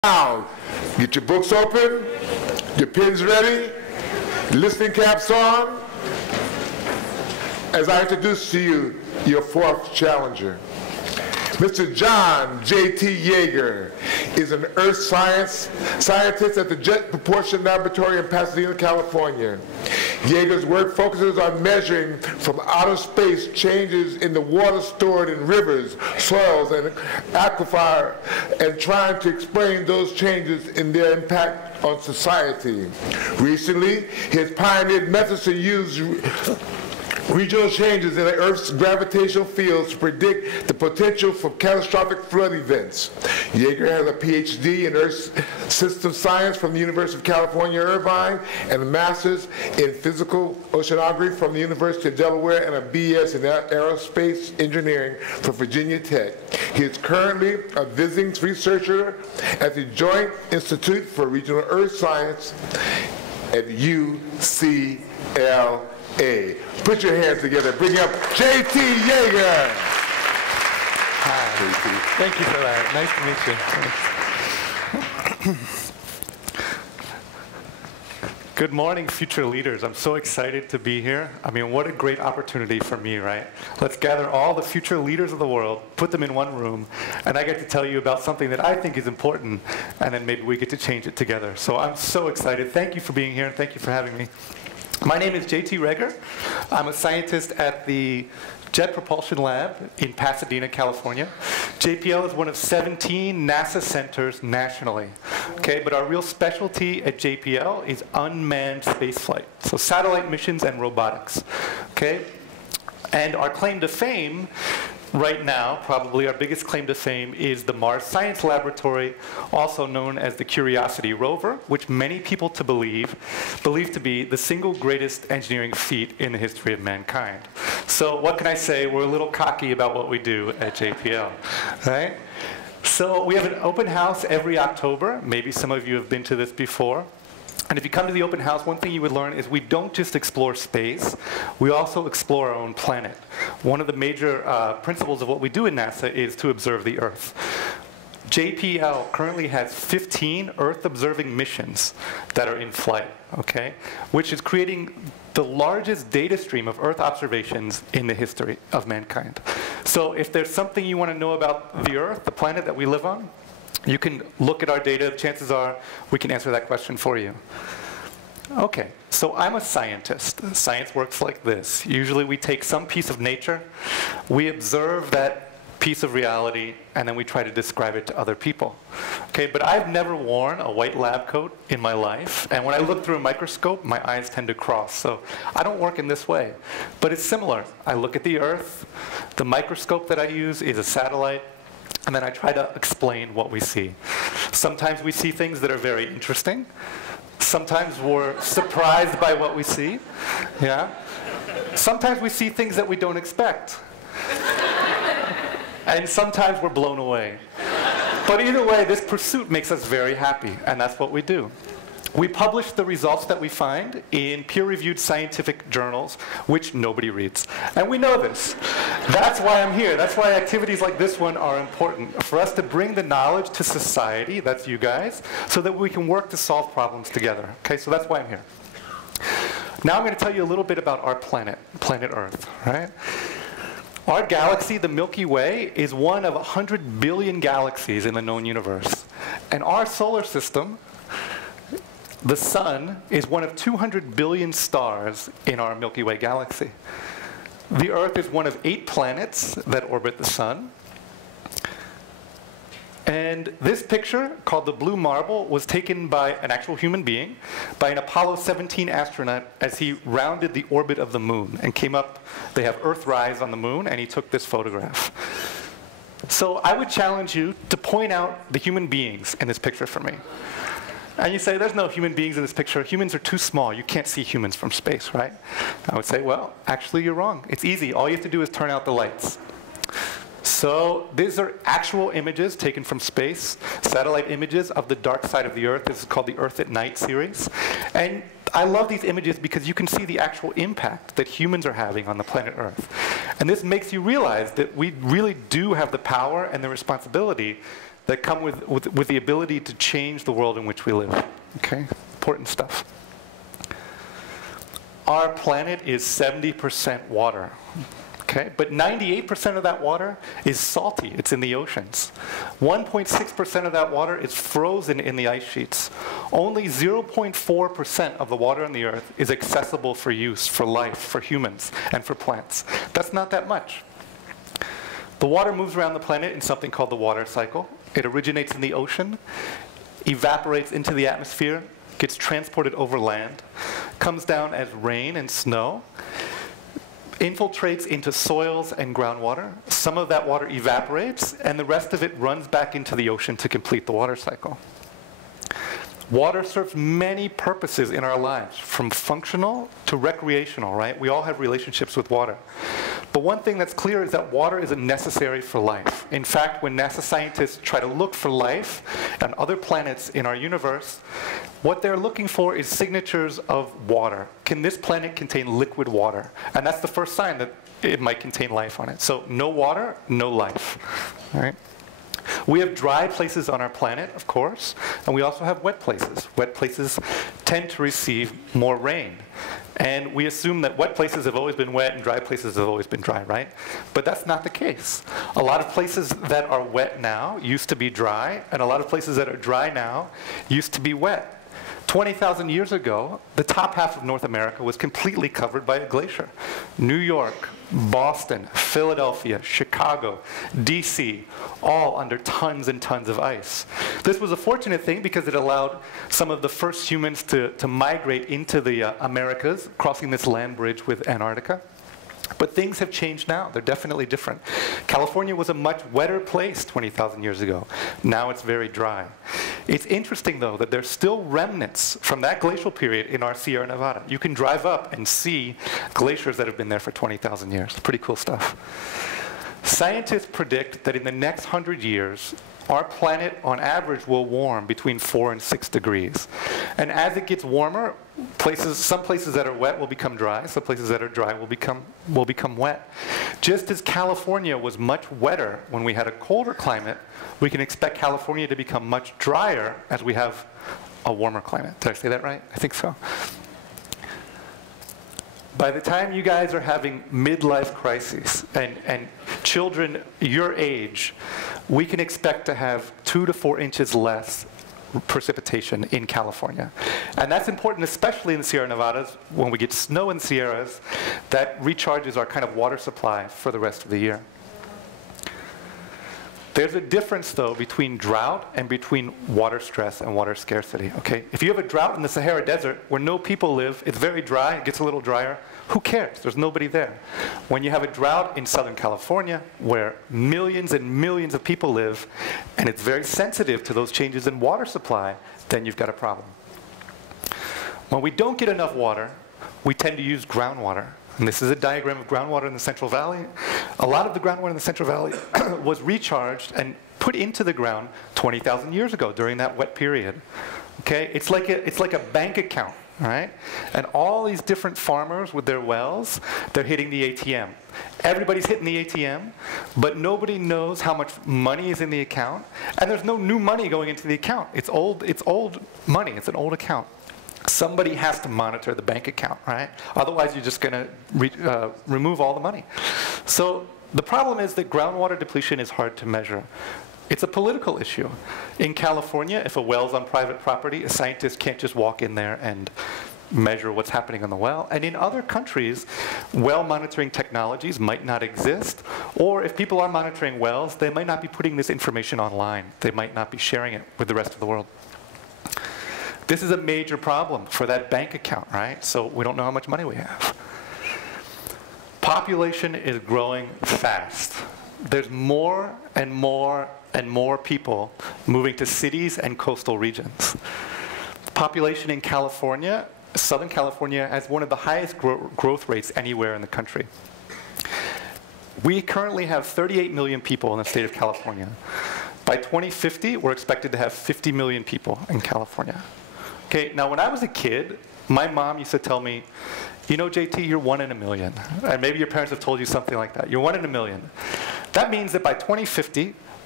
Now, get your books open, your pens ready, listening caps on, as I introduce to you your fourth challenger. Mr. John Jt Yeager is an earth scientist at the Jet Propulsion Laboratory in Pasadena, California. Yeager's work focuses on measuring from outer space changes in the water stored in rivers, soils, and aquifer, and trying to explain those changes in their impact on society. Recently, he has pioneered methods to use regional changes in the Earth's gravitational fields to predict the potential for catastrophic flood events. Yeager has a PhD in Earth System Science from the University of California, Irvine, and a master's in physical oceanography from the University of Delaware, and a BS in aerospace engineering from Virginia Tech. He is currently a visiting researcher at the Joint Institute for Regional Earth Science at UCLA. Put your hands together. Bring up Jt Yeager. Hi. Thank you for that. Nice to meet you. Good morning, future leaders. I'm so excited to be here. I mean, what a great opportunity for me, right? Let's gather all the future leaders of the world, put them in one room, and I get to tell you about something that I think is important, and then maybe we get to change it together. So I'm so excited. Thank you for being here, and thank you for having me. My name is Jt Yeager. I'm a scientist at the Jet Propulsion Lab in Pasadena, California. JPL is one of 17 NASA centers nationally. Okay, but our real specialty at JPL is unmanned spaceflight, so satellite missions and robotics. Okay, and our claim to fame right now, probably our biggest claim to fame, is the Mars Science Laboratory, also known as the Curiosity rover, which many people believe to be the single greatest engineering feat in the history of mankind. So what can I say? We're a little cocky about what we do at JPL, right? So we have an open house every October. Maybe some of you have been to this before. And if you come to the open house, one thing you would learn is we don't just explore space, we also explore our own planet. One of the major principles of what we do in NASA is to observe the Earth. JPL currently has 15 Earth-observing missions that are in flight, okay? Which is creating the largest data stream of Earth observations in the history of mankind. So if there's something you want to know about the Earth, the planet that we live on, you can look at our data. Chances are we can answer that question for you. Okay, so I'm a scientist. Science works like this. Usually we take some piece of nature, we observe that piece of reality, and then we try to describe it to other people. Okay, but I've never worn a white lab coat in my life, and when I look through a microscope, my eyes tend to cross. So I don't work in this way. But it's similar. I look at the Earth. The microscope that I use is a satellite. And then I try to explain what we see. Sometimes we see things that are very interesting. Sometimes we're surprised by what we see. Yeah. Sometimes we see things that we don't expect. And sometimes we're blown away. But either way, this pursuit makes us very happy, and that's what we do. We publish the results that we find in peer-reviewed scientific journals, which nobody reads. And we know this. That's why I'm here. That's why activities like this one are important, for us to bring the knowledge to society, that's you guys, so that we can work to solve problems together. Okay, so that's why I'm here. Now I'm going to tell you a little bit about our planet, planet Earth, right? Our galaxy, the Milky Way, is one of 100 billion galaxies in the known universe. And our solar system, the sun, is one of 200 billion stars in our Milky Way galaxy. The Earth is one of 8 planets that orbit the sun. And this picture, called the Blue Marble, was taken by an actual human being, by an Apollo 17 astronaut, as he rounded the orbit of the moon and came up. They have Earthrise on the moon, and he took this photograph. So I would challenge you to point out the human beings in this picture for me. And you say, there's no human beings in this picture. Humans are too small. You can't see humans from space, right? I would say, well, actually, you're wrong. It's easy. All you have to do is turn out the lights. So these are actual images taken from space, satellite images of the dark side of the Earth. This is called the Earth at Night series. And I love these images because you can see the actual impact that humans are having on the planet Earth. And this makes you realize that we really do have the power and the responsibility that come with the ability to change the world in which we live. Okay, important stuff. Our planet is 70% water. Okay, but 98% of that water is salty. It's in the oceans. 1.6% of that water is frozen in the ice sheets. Only 0.4% of the water on the Earth is accessible for use, for life, for humans, and for plants. That's not that much. The water moves around the planet in something called the water cycle. It originates in the ocean, evaporates into the atmosphere, gets transported over land, comes down as rain and snow, infiltrates into soils and groundwater. Some of that water evaporates, and the rest of it runs back into the ocean to complete the water cycle. Water serves many purposes in our lives, from functional to recreational, right? We all have relationships with water. But one thing that's clear is that water isn't necessary for life. In fact, when NASA scientists try to look for life on other planets in our universe, what they're looking for is signatures of water. Can this planet contain liquid water? And that's the first sign that it might contain life on it. So no water, no life, right? We have dry places on our planet, of course, and we also have wet places. Wet places tend to receive more rain. And we assume that wet places have always been wet and dry places have always been dry, right? But that's not the case. A lot of places that are wet now used to be dry, and a lot of places that are dry now used to be wet. 20,000 years ago, the top half of North America was completely covered by a glacier. New York, Boston, Philadelphia, Chicago, DC, all under tons and tons of ice. This was a fortunate thing because it allowed some of the first humans to migrate into the Americas, crossing this land bridge with Antarctica. But things have changed now. They're definitely different. California was a much wetter place 20,000 years ago. Now it's very dry. It's interesting, though, that there's still remnants from that glacial period in our Sierra Nevada. You can drive up and see glaciers that have been there for 20,000 years. Pretty cool stuff. Scientists predict that in the next 100 years, our planet, on average, will warm between 4 and 6 degrees. And as it gets warmer, some places that are wet will become dry, some places that are dry will become wet. Just as California was much wetter when we had a colder climate, we can expect California to become much drier as we have a warmer climate. Did I say that right? I think so. By the time you guys are having midlife crises and children your age, we can expect to have 2 to 4 inches less precipitation in California. And that's important, especially in the Sierra Nevadas. When we get snow in the Sierras, that recharges our kind of water supply for the rest of the year. There's a difference, though, between drought and between water stress and water scarcity, okay? If you have a drought in the Sahara Desert where no people live, it's very dry, it gets a little drier, who cares? There's nobody there. When you have a drought in Southern California where millions and millions of people live, and it's very sensitive to those changes in water supply, then you've got a problem. When we don't get enough water, we tend to use groundwater. And this is a diagram of groundwater in the Central Valley. A lot of the groundwater in the Central Valley was recharged and put into the ground 20,000 years ago during that wet period. Okay, it's like a bank account, right? And all these different farmers with their wells, they're hitting the ATM. Everybody's hitting the ATM, but nobody knows how much money is in the account, and there's no new money going into the account. It's old money. It's an old account. Somebody has to monitor the bank account, right? Otherwise, you're just going to remove all the money. So the problem is that groundwater depletion is hard to measure. It's a political issue. In California, if a well's on private property, a scientist can't just walk in there and measure what's happening on the well. And in other countries, well monitoring technologies might not exist. Or if people are monitoring wells, they might not be putting this information online. They might not be sharing it with the rest of the world. This is a major problem for that bank account, right? So we don't know how much money we have. Population is growing fast. There's more and more and more people moving to cities and coastal regions. Population in California, Southern California, has one of the highest growth rates anywhere in the country. We currently have 38 million people in the state of California. By 2050, we're expected to have 50 million people in California. Okay, now when I was a kid, my mom used to tell me, you know, JT, you're 1 in a million. And maybe your parents have told you something like that. You're 1 in a million. That means that by 2050,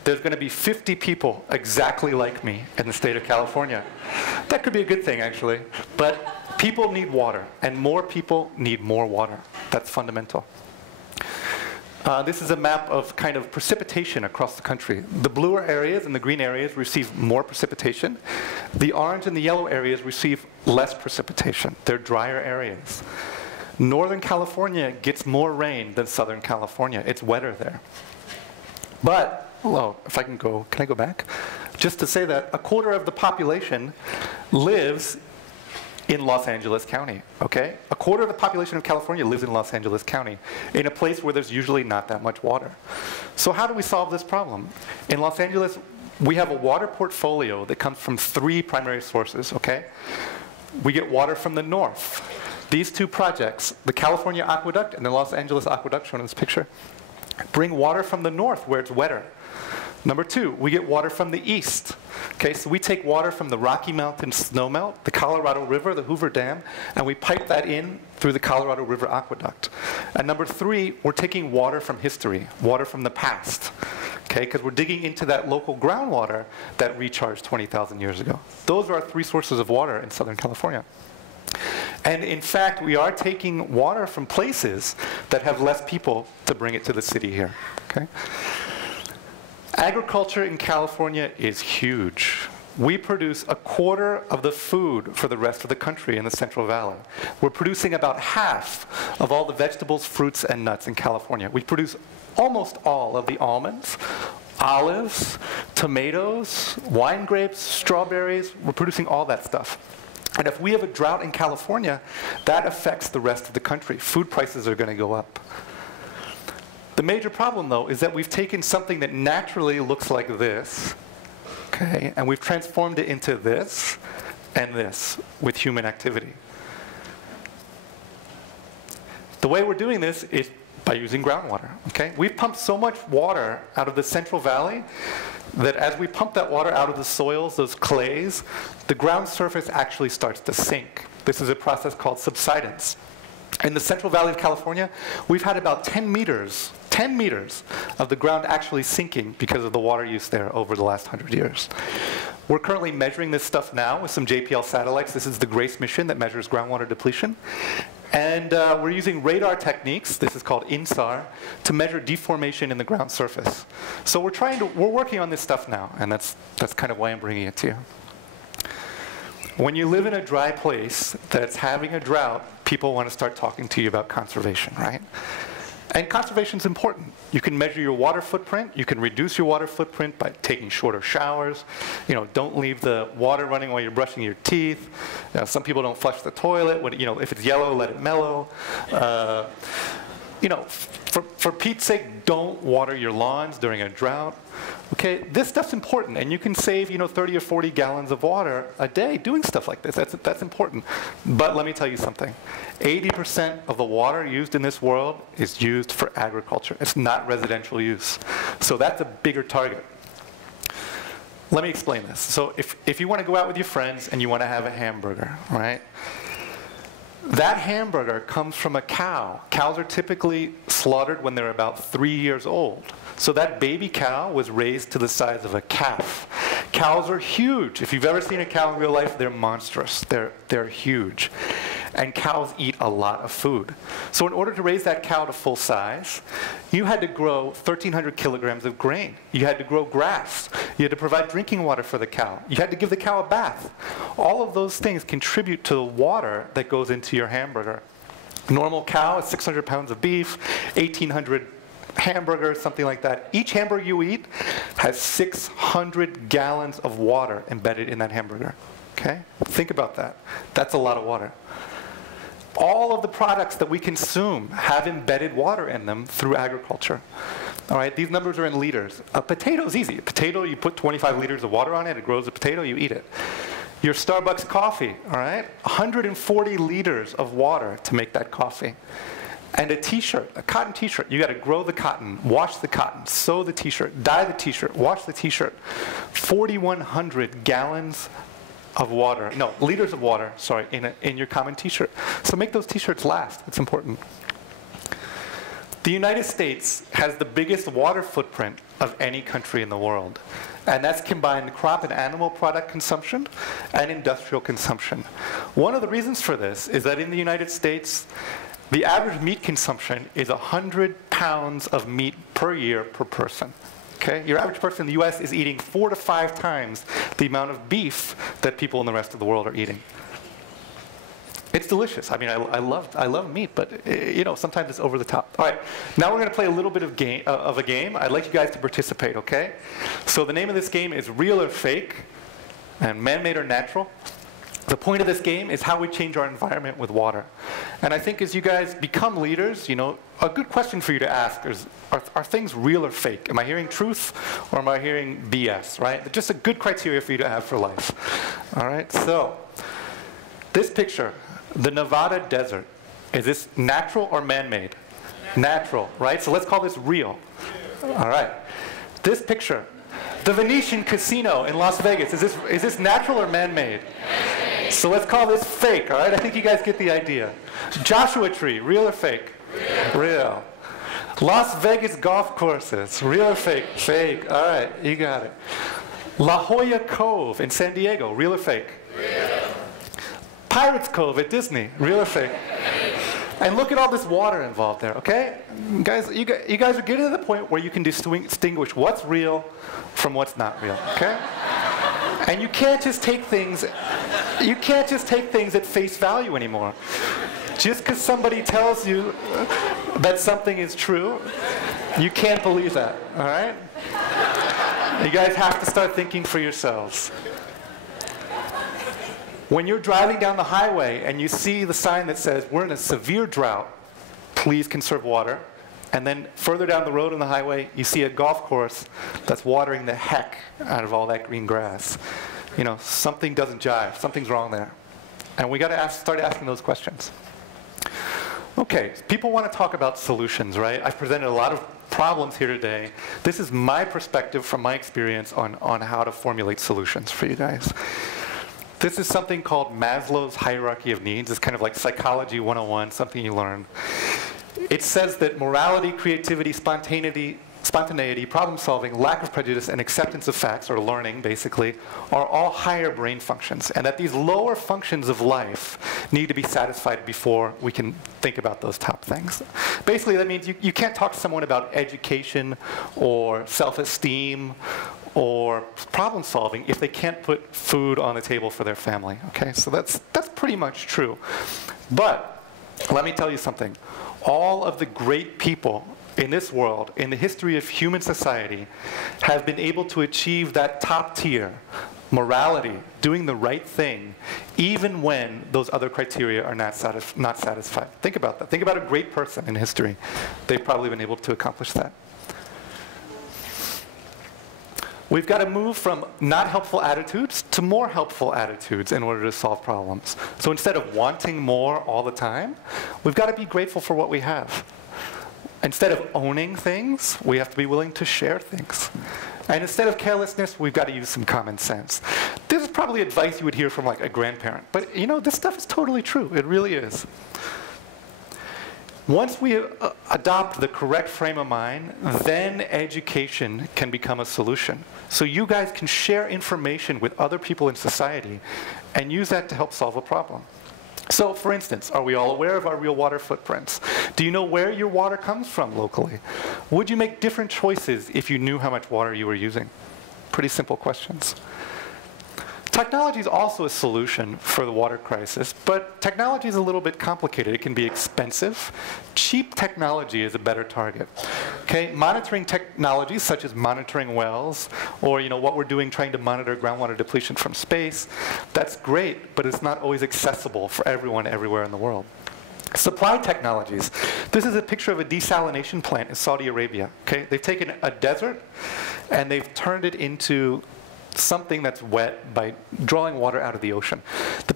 there's going to be 50 people exactly like me in the state of California. That could be a good thing, actually. But people need water, and more people need more water. That's fundamental. This is a map of kind of precipitation across the country. The bluer areas and the green areas receive more precipitation. The orange and the yellow areas receive less precipitation. They're drier areas. Northern California gets more rain than Southern California. It's wetter there. But, well, if I can I go back? Just to say that a quarter of the population lives in Los Angeles County, okay? A quarter of the population of California lives in Los Angeles County, in a place where there's usually not that much water. So how do we solve this problem? In Los Angeles, we have a water portfolio that comes from 3 primary sources, okay? We get water from the north. These 2 projects, the California Aqueduct and the Los Angeles Aqueduct, shown in this picture, bring water from the north where it's wetter. Number 2, we get water from the east. Okay, so we take water from the Rocky Mountain snowmelt, the Colorado River, the Hoover Dam, and we pipe that in through the Colorado River Aqueduct. And number 3, we're taking water from history, water from the past. Okay, because we're digging into that local groundwater that recharged 20,000 years ago. Those are our 3 sources of water in Southern California. And in fact, we are taking water from places that have less people to bring it to the city here. Okay? Agriculture in California is huge. We produce a quarter of the food for the rest of the country in the Central Valley. We're producing about half of all the vegetables, fruits, and nuts in California. We produce almost all of the almonds, olives, tomatoes, wine grapes, strawberries. We're producing all that stuff. And if we have a drought in California, that affects the rest of the country. Food prices are going to go up. The major problem, though, is that we've taken something that naturally looks like this, okay, and we've transformed it into this and this with human activity. The way we're doing this is by using groundwater, okay? We've pumped so much water out of the Central Valley that as we pump that water out of the soils, those clays, the ground surface actually starts to sink. This is a process called subsidence. In the Central Valley of California, we've had about 10 meters of the ground actually sinking because of the water use there over the last 100 years. We're currently measuring this stuff now with some JPL satellites. This is the GRACE mission that measures groundwater depletion. And we're using radar techniques, this is called INSAR, to measure deformation in the ground surface. So we're working on this stuff now, and that's kind of why I'm bringing it to you. When you live in a dry place that's having a drought, people want to start talking to you about conservation, right? And conservation is important. You can measure your water footprint. You can reduce your water footprint by taking shorter showers. You know, don't leave the water running while you're brushing your teeth. You know, some people don't flush the toilet. When, you know, if it's yellow, let it mellow. You know, for Pete's sake, don't water your lawns during a drought. Okay, this stuff's important, and you can save, you know, 30 or 40 gallons of water a day doing stuff like this. That's important. But let me tell you something. 80% of the water used in this world is used for agriculture. It's not residential use. So that's a bigger target. Let me explain this. So if you want to go out with your friends and you want to have a hamburger, right? That hamburger comes from a cow. Cows are typically slaughtered when they're about 3 years old. So that baby cow was raised to the size of a calf. Cows are huge. If you've ever seen a cow in real life, they're monstrous. They're huge. And cows eat a lot of food. So in order to raise that cow to full size, you had to grow 1,300 kilograms of grain. You had to grow grass. You had to provide drinking water for the cow. You had to give the cow a bath. All of those things contribute to the water that goes into your hamburger. Normal cow is 600 pounds of beef, 1,800 hamburgers, something like that. Each hamburger you eat has 600 gallons of water embedded in that hamburger. Okay? Think about that. That's a lot of water. All of the products that we consume have embedded water in them through agriculture. All right, these numbers are in liters. A potato is easy. A potato, you put 25 liters of water on it, it grows a potato, you eat it. Your Starbucks coffee, all right, 140 liters of water to make that coffee. And a t-shirt, a cotton t-shirt, you got to grow the cotton, wash the cotton, sew the t-shirt, dye the t-shirt, wash the t-shirt. 4,100 gallons of water, no, liters of water, sorry, in your common t-shirt. So make those t-shirts last. It's important. The United States has the biggest water footprint of any country in the world. And that's combined crop and animal product consumption and industrial consumption. One of the reasons for this is that in the United States, the average meat consumption is 100 pounds of meat per year per person. Okay? Your average person in the US is eating 4 to 5 times the amount of beef that people in the rest of the world are eating. It's delicious. I mean, I love meat, but you know, sometimes it's over the top. All right, now we're going to play a little bit of a game. I'd like you guys to participate, okay? So the name of this game is Real or Fake, and Man-Made or Natural. The point of this game is how we change our environment with water. And I think as you guys become leaders, you know, a good question for you to ask is, are things real or fake? Am I hearing truth or am I hearing BS, right? Just a good criteria for you to have for life. All right, so this picture, the Nevada desert, is this natural or man-made? Natural, right? So let's call this real. All right. This picture, the Venetian Casino in Las Vegas, is this natural or man-made? So let's call this fake, all right? I think you guys get the idea. Joshua Tree, real or fake? Real. Las Vegas golf courses, real or fake? Fake, all right, you got it. La Jolla Cove in San Diego, real or fake? Real. Pirates Cove at Disney, real or fake? And look at all this water involved there, okay? Guys, you guys are getting to the point where you can distinguish what's real from what's not real, okay? And you can't just take things at face value anymore. Just because somebody tells you that something is true, you can't believe that, all right? You guys have to start thinking for yourselves. When you're driving down the highway and you see the sign that says, we're in a severe drought, please conserve water, and then further down the road on the highway, you see a golf course that's watering the heck out of all that green grass. You know, something doesn't jive, something's wrong there. And we gotta start asking those questions. Okay, people wanna talk about solutions, right? I've presented a lot of problems here today. This is my perspective from my experience on how to formulate solutions for you guys. This is something called Maslow's hierarchy of needs. It's kind of like psychology 101, something you learn. It says that morality, creativity, spontaneity, problem solving, lack of prejudice, and acceptance of facts, or learning basically, are all higher brain functions. And that these lower functions of life need to be satisfied before we can think about those top things. Basically that means you can't talk to someone about education or self-esteem or problem solving if they can't put food on the table for their family, okay? So that's pretty much true. But let me tell you something. All of the great people in this world, in the history of human society, have been able to achieve that top tier, morality, doing the right thing, even when those other criteria are not satisfied. Think about that. Think about a great person in history. They've probably been able to accomplish that. We've got to move from not helpful attitudes to more helpful attitudes in order to solve problems. So instead of wanting more all the time, we've got to be grateful for what we have. Instead of owning things, we have to be willing to share things. And instead of carelessness, we've got to use some common sense. This is probably advice you would hear from like a grandparent. But you know, this stuff is totally true. It really is. Once we adopt the correct frame of mind, then education can become a solution. So you guys can share information with other people in society and use that to help solve a problem. So for instance, are we all aware of our real water footprints? Do you know where your water comes from locally? Would you make different choices if you knew how much water you were using? Pretty simple questions. Technology is also a solution for the water crisis, but technology is a little bit complicated. It can be expensive. Cheap technology is a better target. Okay, monitoring technologies such as monitoring wells, or you know what we're doing trying to monitor groundwater depletion from space, that's great, but it's not always accessible for everyone everywhere in the world. Supply technologies. This is a picture of a desalination plant in Saudi Arabia. Okay, they've taken a desert and they've turned it into something that's wet by drawing water out of the ocean. The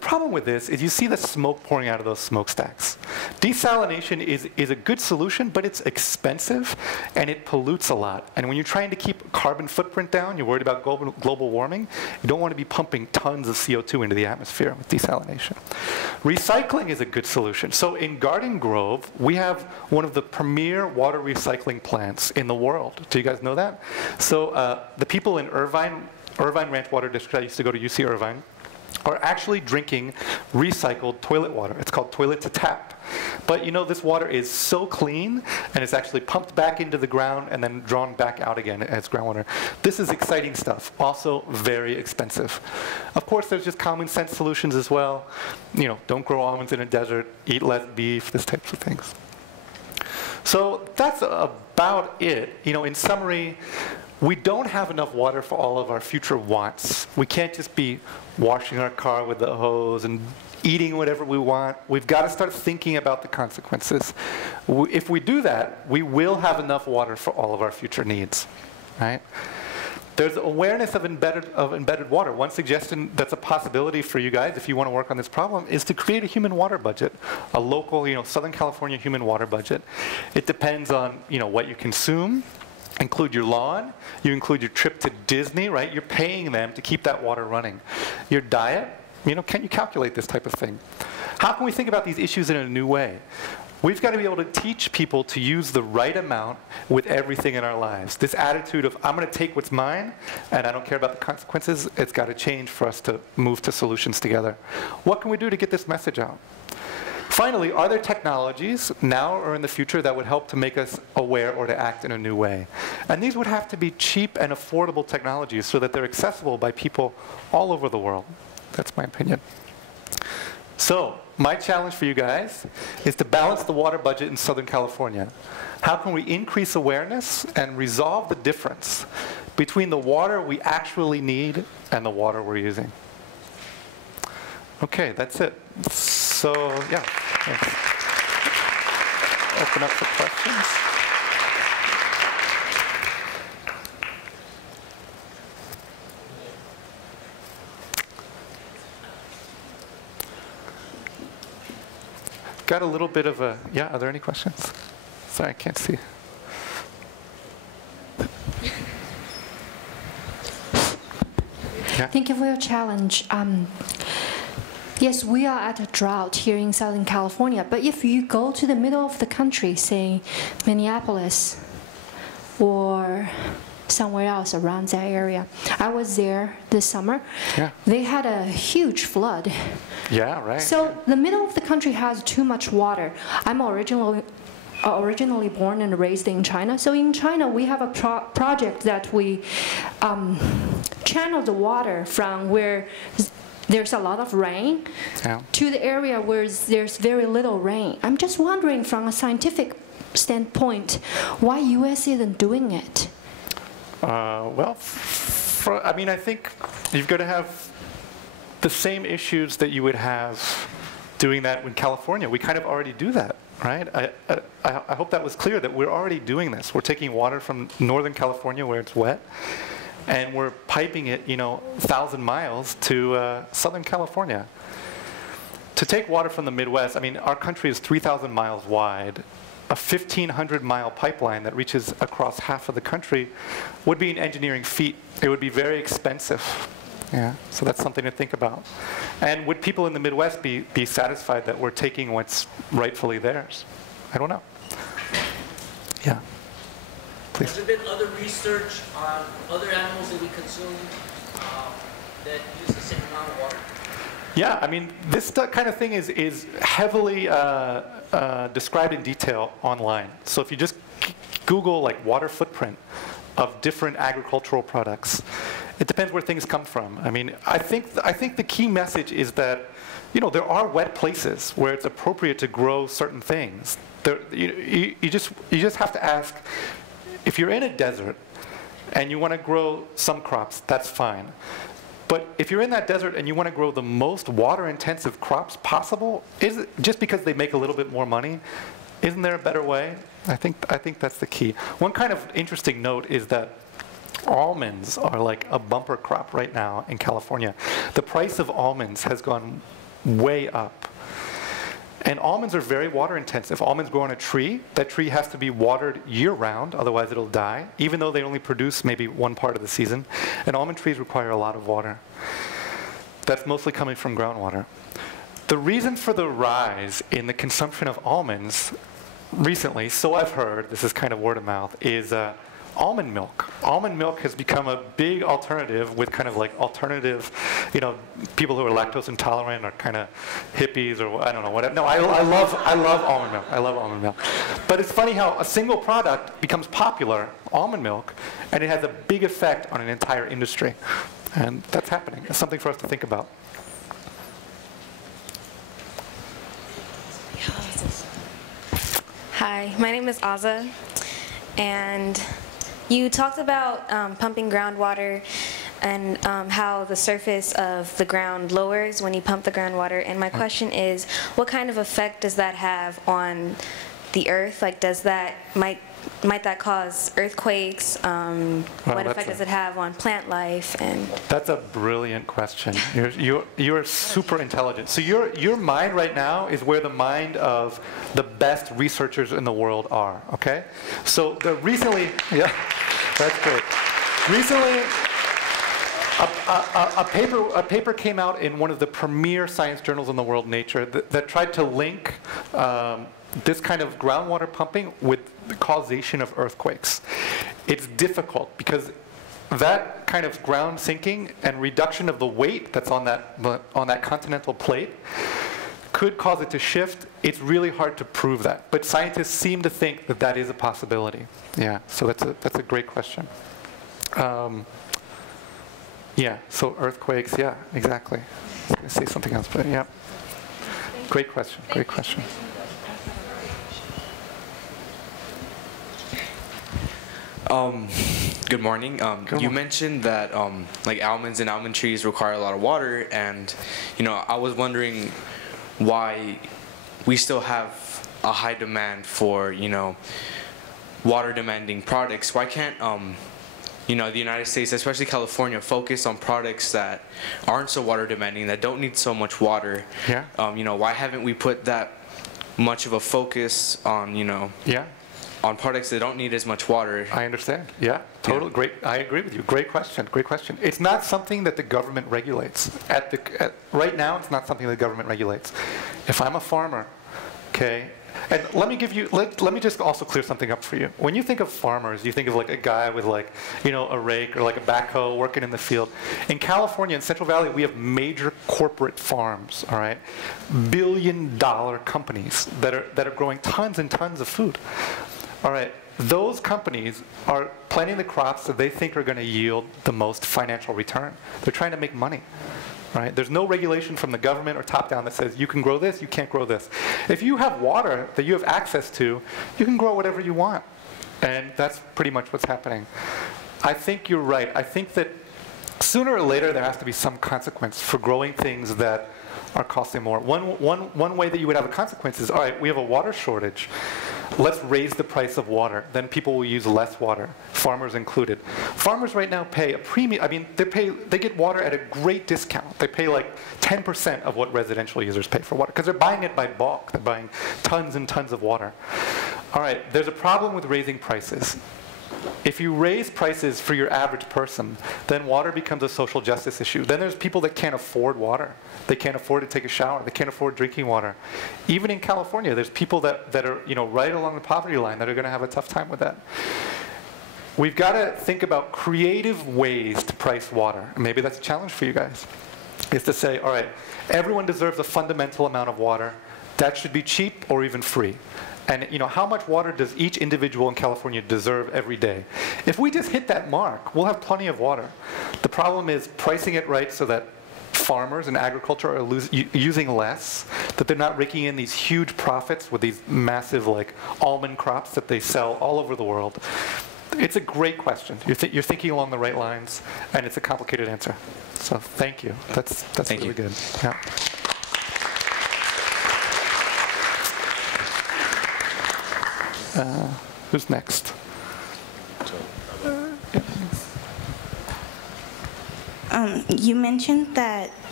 problem with this is you see the smoke pouring out of those smokestacks. Desalination is a good solution, but it's expensive and it pollutes a lot. And when you're trying to keep carbon footprint down, you're worried about global warming, you don't want to be pumping tons of CO2 into the atmosphere with desalination. Recycling is a good solution. So in Garden Grove, we have one of the premier water recycling plants in the world. Do you guys know that? So the people in Irvine Ranch Water District, I used to go to UC Irvine, are actually drinking recycled toilet water. It's called toilet to tap. But you know, this water is so clean, and it's actually pumped back into the ground and then drawn back out again as groundwater. This is exciting stuff, also very expensive. Of course, there's just common sense solutions as well. You know, don't grow almonds in a desert, eat less beef, this types of things. So that's about it. You know, in summary, we don't have enough water for all of our future wants. We can't just be washing our car with the hose and eating whatever we want. We've got to start thinking about the consequences. If we do that, we will have enough water for all of our future needs, right? There's awareness of embedded water. One suggestion that's a possibility for you guys, if you want to work on this problem, is to create a human water budget, a local, you know, Southern California human water budget. It depends on, you know, what you consume. Include your lawn, you include your trip to Disney, right? You're paying them to keep that water running. Your diet, you know, can you calculate this type of thing? How can we think about these issues in a new way? We've got to be able to teach people to use the right amount with everything in our lives. This attitude of, I'm going to take what's mine, and I don't care about the consequences, it's got to change for us to move to solutions together. What can we do to get this message out? Finally, are there technologies now or in the future that would help to make us aware or to act in a new way? And these would have to be cheap and affordable technologies so that they're accessible by people all over the world. That's my opinion. So, my challenge for you guys is to balance the water budget in Southern California. How can we increase awareness and resolve the difference between the water we actually need and the water we're using? Okay, that's it. So, yeah, thanks. Open up for questions. Got a little bit of a, yeah, are there any questions? Sorry, I can't see. Yeah. Thank you for your challenge. Yes, we are at a drought here in Southern California, but if you go to the middle of the country, say Minneapolis or somewhere else around that area, I was there this summer. Yeah. They had a huge flood. Yeah, right. So the middle of the country has too much water. I'm originally born and raised in China. So in China, we have a project that we channel the water from where there's a lot of rain to the area where there's very little rain. I'm just wondering from a scientific standpoint, why US isn't doing it? Well, I mean, I think you've got to have the same issues that you would have doing that in California. We kind of already do that, right? I hope that was clear that we're already doing this. We're taking water from Northern California where it's wet, and we're piping it, you know, 1,000 miles to Southern California. To take water from the Midwest, I mean, our country is 3,000 miles wide. A 1,500-mile pipeline that reaches across half of the country would be an engineering feat. It would be very expensive. Yeah, so that's something to think about. And would people in the Midwest be satisfied that we're taking what's rightfully theirs? I don't know. Yeah. Please. Has there been other research on other animals that we consume that use the same amount of water? Yeah, I mean, this kind of thing is heavily described in detail online. So if you just Google like water footprint of different agricultural products, it depends where things come from. I mean, I think the key message is that, you know, there are wet places where it's appropriate to grow certain things. You just have to ask, if you're in a desert and you want to grow some crops, that's fine. But if you're in that desert and you want to grow the most water-intensive crops possible, is it just because they make a little bit more money? Isn't there a better way? I think that's the key. One kind of interesting note is that almonds are like a bumper crop right now in California. The price of almonds has gone way up. And almonds are very water intensive. Almonds grow on a tree. That tree has to be watered year round, otherwise it'll die, even though they only produce maybe one part of the season. And almond trees require a lot of water. That's mostly coming from groundwater. The reason for the rise in the consumption of almonds recently, so I've heard, this is kind of word of mouth, is almond milk. Almond milk has become a big alternative with kind of like alternative, you know, people who are lactose intolerant or kind of hippies or I don't know, whatever. No, I love almond milk. I love almond milk. But it's funny how a single product becomes popular, almond milk, and it has a big effect on an entire industry. And that's happening. It's something for us to think about. Hi, my name is Aza, and you talked about pumping groundwater and how the surface of the ground lowers when you pump the groundwater. And my question is, what kind of effect does that have on the earth? Like, does that might that cause earthquakes? What effect does it have on plant life? And that's a brilliant question. You're super intelligent. So your mind right now is where the mind of the best researchers in the world are. Okay. So recently, yeah, that's great. Recently, a paper came out in one of the premier science journals in the world, Nature, that tried to link this kind of groundwater pumping with the causation of earthquakes. It's difficult because that kind of ground sinking and reduction of the weight that's on that continental plate could cause it to shift. It's really hard to prove that, but scientists seem to think that that is a possibility. Yeah, so that's a great question. Yeah, so earthquakes, yeah, exactly. I was going to say something else, but yeah. Great question, great question. Good morning. You mentioned that like almonds and almond trees require a lot of water, and I was wondering why we still have a high demand for water demanding products. Why can't the United States, especially California, focus on products that aren't so water demanding, that don't need so much water? Yeah. Why haven't we put that much of a focus on Yeah. on products that don't need as much water? I understand. Yeah, totally. Great. I agree with you. Great question. Great question. It's not something that the government regulates. Right now, it's not something the government regulates. If I'm a farmer, okay, and let me just also clear something up for you. When you think of farmers, you think of like a guy with like, a rake or like a backhoe working in the field. In California, in Central Valley, we have major corporate farms, all right? billion-dollar companies that are growing tons and tons of food. All right, those companies are planting the crops that they think are going to yield the most financial return. They're trying to make money, right? There's no regulation from the government or top-down that says you can grow this, you can't grow this. If you have water that you have access to, you can grow whatever you want. And that's pretty much what's happening. I think you're right. I think that sooner or later there has to be some consequence for growing things that are costing more. One way that you would have a consequence is, all right, we have a water shortage. Let's raise the price of water. Then people will use less water, farmers included. Farmers right now pay a premium. I mean, they get water at a great discount. They pay like 10% of what residential users pay for water because they're buying it by bulk. They're buying tons and tons of water. All right, there's a problem with raising prices. If you raise prices for your average person, then water becomes a social justice issue. Then there's people that can't afford water. They can't afford to take a shower. They can't afford drinking water. Even in California, there's people that are right along the poverty line that are going to have a tough time with that. We've got to think about creative ways to price water. And maybe that's a challenge for you guys, is to say, all right, everyone deserves a fundamental amount of water. That should be cheap or even free. And how much water does each individual in California deserve every day? If we just hit that mark, we'll have plenty of water. The problem is pricing it right so that farmers and agriculture are using less, that they're not raking in these huge profits with these massive like almond crops that they sell all over the world. It's a great question. You're thinking along the right lines, and it's a complicated answer. So thank you. That's really good. Yeah. Who's next? You mentioned that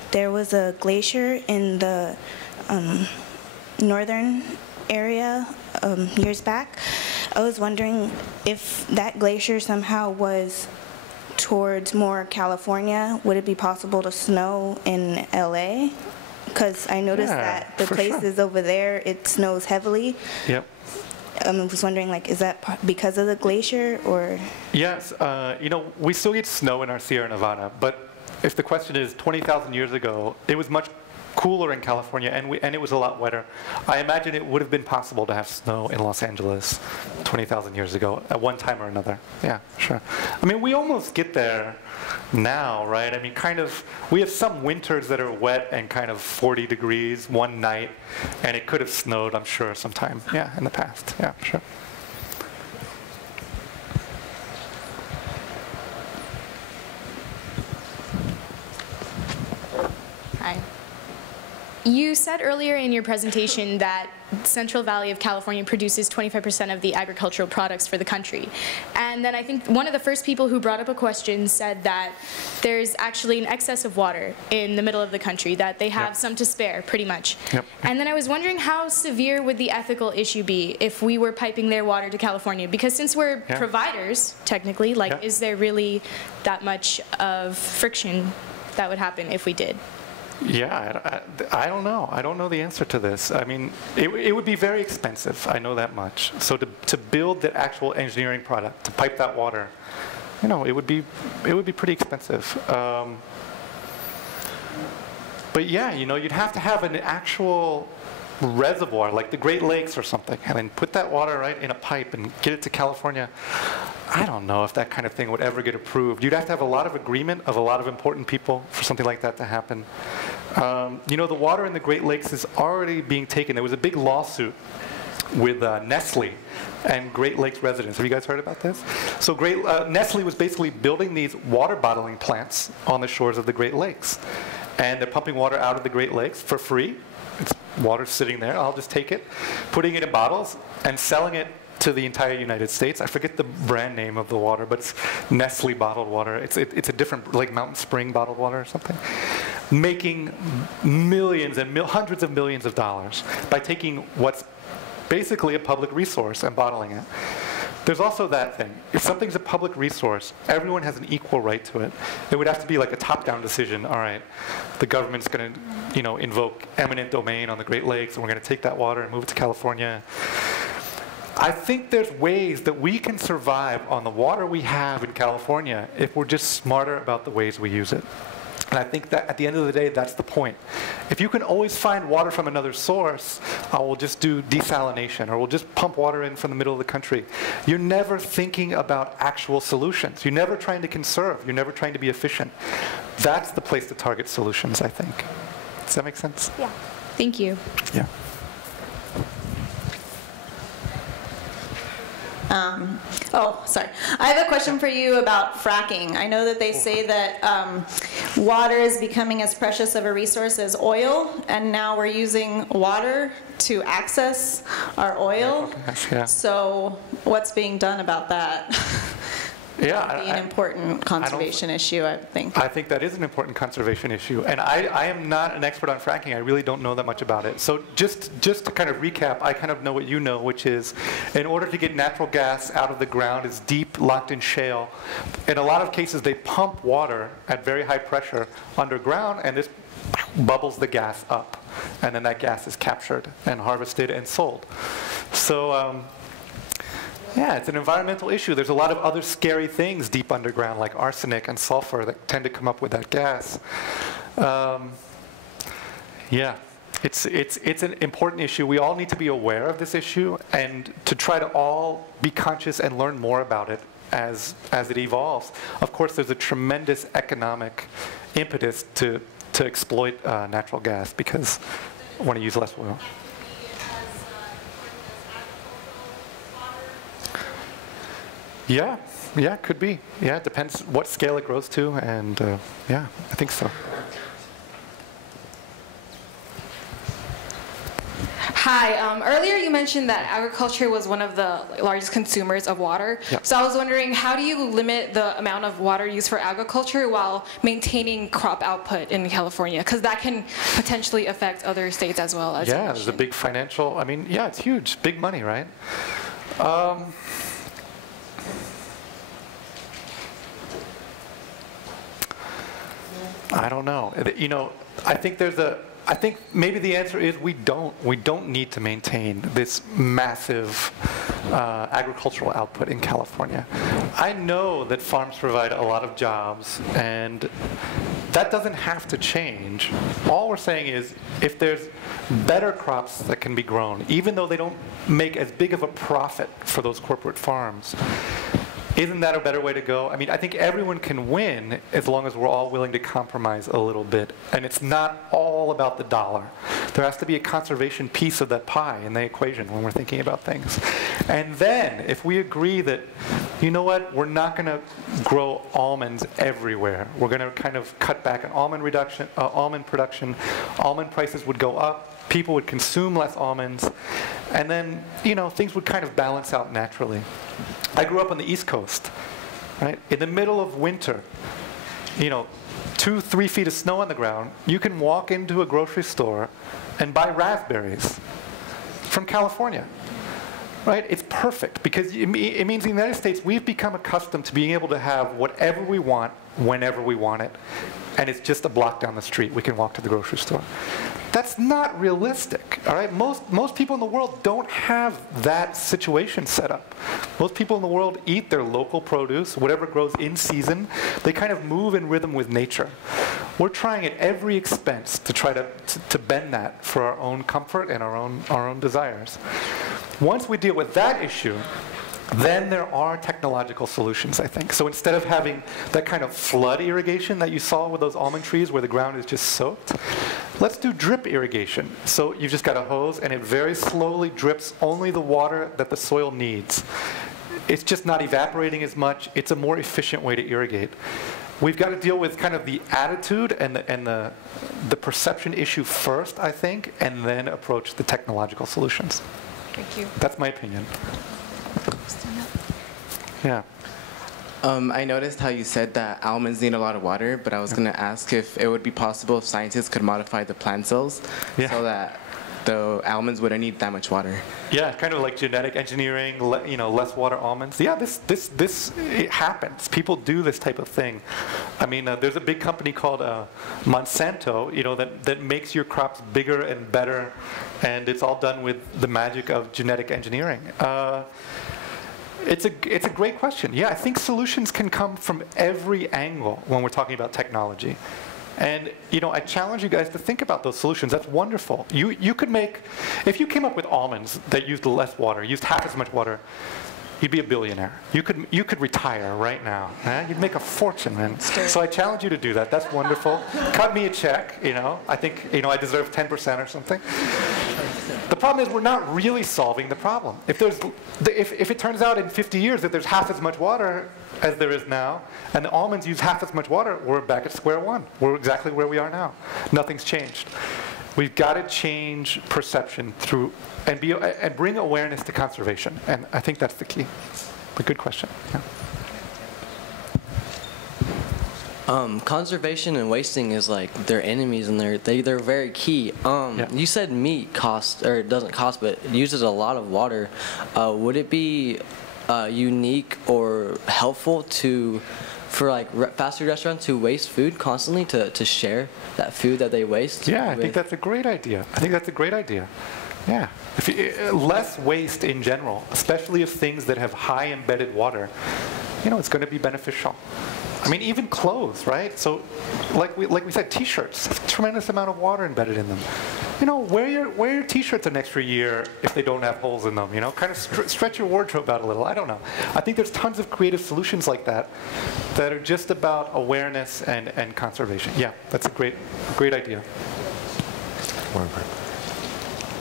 there was a glacier in the northern area years back. I was wondering if that glacier somehow was towards more California, would it be possible to snow in LA? Because I noticed that the places over there, it snows heavily. Yep. I was wondering, like, is that because of the glacier, or? Yes, you know, we still get snow in our Sierra Nevada, but if the question is 20,000 years ago, it was much cooler in California, and it was a lot wetter. I imagine it would have been possible to have snow in Los Angeles 20,000 years ago at one time or another. Yeah, sure. I mean, we almost get there now, right? I mean, kind of, we have some winters that are wet and kind of 40 degrees one night, and it could have snowed, I'm sure, sometime, yeah, in the past. Yeah, sure. Hi. You said earlier in your presentation that Central Valley of California produces 25% of the agricultural products for the country. And then I think one of the first people who brought up a question said that there's actually an excess of water in the middle of the country, that they have some to spare, pretty much. Yep. And then I was wondering, how severe would the ethical issue be if we were piping their water to California? Because since we're providers, technically, like, is there really that much of friction that would happen if we did? Yeah, I don't know. I don't know the answer to this. I mean, it would be very expensive. I know that much. So to build the actual engineering product, to pipe that water, you know, it would be pretty expensive. But yeah, you know, you'd have to have an actual reservoir, like the Great Lakes or something, and then put that water right in a pipe and get it to California. I don't know if that kind of thing would ever get approved. You'd have to have a lot of agreement of a lot of important people for something like that to happen. You know, the water in the Great Lakes is already being taken. There was a big lawsuit with Nestle and Great Lakes residents. Have you guys heard about this? So Nestle was basically building these water bottling plants on the shores of the Great Lakes. And they're pumping water out of the Great Lakes for free. It's water sitting there. I'll just take it, putting it in bottles, and selling it to the entire United States. I forget the brand name of the water, but it's Nestle bottled water. It's a different, like Mountain Spring bottled water or something. Making millions and hundreds of millions of dollars by taking what's basically a public resource and bottling it. There's also that thing. If something's a public resource, everyone has an equal right to it. It would have to be like a top-down decision. All right, the government's going to, you know, invoke eminent domain on the Great Lakes, and we're going to take that water and move it to California. I think there's ways that we can survive on the water we have in California if we're just smarter about the ways we use it. And I think that at the end of the day, that's the point. If you can always find water from another source, we'll just do desalination, or we'll just pump water in from the middle of the country. You're never thinking about actual solutions. You're never trying to conserve. You're never trying to be efficient. That's the place to target solutions, I think. Does that make sense? Yeah. Thank you. Yeah. Sorry. I have a question for you about fracking. I know that they say that water is becoming as precious of a resource as oil, and now we're using water to access our oil. Yeah. So what's being done about that? Yeah, That would be an important conservation issue, I think. I think that is an important conservation issue. And I am not an expert on fracking. I really don't know that much about it. So just to kind of recap, I kind of know what you know, which is in order to get natural gas out of the ground, it's deep, locked in shale. In a lot of cases, they pump water at very high pressure underground, and this bubbles the gas up. And then that gas is captured and harvested and sold. So, yeah, it's an environmental issue. There's a lot of other scary things deep underground, like arsenic and sulfur, that tend to come up with that gas. Yeah, it's an important issue. We all need to be aware of this issue and to try to all be conscious and learn more about it as it evolves. Of course, there's a tremendous economic impetus to exploit natural gas because I want to use less oil. Yeah, could be. Yeah, it depends what scale it grows to, and yeah, I think so. Hi. Earlier you mentioned that agriculture was one of the largest consumers of water. Yep. So I was wondering, how do you limit the amount of water used for agriculture while maintaining crop output in California? Because that can potentially affect other states as well. As Yeah, there's a big financial, I mean, yeah, it's huge. Big money, right? I don't know. You know, I think maybe the answer is we don't need to maintain this massive agricultural output in California. I know that farms provide a lot of jobs, and that doesn't have to change. All we're saying is if there's better crops that can be grown, even though they don't make as big of a profit for those corporate farms, isn't that a better way to go? I mean, I think everyone can win as long as we're all willing to compromise a little bit. And it's not all about the dollar. There has to be a conservation piece of that pie in the equation when we're thinking about things. And then, if we agree that, you know what, we're not going to grow almonds everywhere. We're going to kind of cut back on almond production. Almond prices would go up. People would consume less almonds, and then, you know, things would kind of balance out naturally. I grew up on the East Coast, right? In the middle of winter, you know, 2-3 feet of snow on the ground, you can walk into a grocery store and buy raspberries from California, right? It's perfect, because it means in the United States, we've become accustomed to being able to have whatever we want, whenever we want it, and it's just a block down the street. We can walk to the grocery store. That's not realistic, all right? Most people in the world don't have that situation set up. Most people in the world eat their local produce, whatever grows in season. They kind of move in rhythm with nature. We're trying at every expense to try to bend that for our own comfort and our own desires. Once we deal with that issue, then there are technological solutions, I think. So instead of having that kind of flood irrigation that you saw with those almond trees where the ground is just soaked, let's do drip irrigation. So you've just got a hose, and it very slowly drips only the water that the soil needs. It's just not evaporating as much. It's a more efficient way to irrigate. We've got to deal with kind of the attitude and the perception issue first, I think, and then approach the technological solutions. Thank you. That's my opinion. Yeah. I noticed how you said that almonds need a lot of water, but I was going to ask if it would be possible if scientists could modify the plant cells so that the almonds wouldn't need that much water. Yeah, kind of like genetic engineering, you know, less water almonds. Yeah, this it happens. People do this type of thing. I mean, there's a big company called Monsanto, you know, that makes your crops bigger and better, and it's all done with the magic of genetic engineering. It's a great question. Yeah, I think solutions can come from every angle when we're talking about technology. And, you know, I challenge you guys to think about those solutions. That's wonderful. You could make, if you came up with almonds that used less water, used half as much water, you'd be a billionaire. You could retire right now. You'd make a fortune, man. So I challenge you to do that. That's wonderful. Cut me a check, you know. I think, you know, I deserve 10% or something. The problem is we're not really solving the problem. If it turns out in 50 years that there's half as much water as there is now, and the almonds use half as much water, we're back at square one. We're exactly where we are now. Nothing's changed. We've got to change perception through and bring awareness to conservation, and I think that's the key. But good question. Yeah. Conservation and wasting is like they're enemies, and they're very key. You said meat costs, or it doesn't cost, but it uses a lot of water. Would it be unique or helpful for like fast food restaurants who waste food constantly to share that food that they waste? Yeah, I think that's a great idea. Yeah, less waste in general, especially of things that have high embedded water. You know, it's going to be beneficial. I mean, even clothes, right? So, like we said, T-shirts, tremendous amount of water embedded in them. You know, wear your T-shirts an extra year if they don't have holes in them. You know, kind of stretch your wardrobe out a little. I don't know. I think there's tons of creative solutions like that are just about awareness and conservation. Yeah, that's a great idea.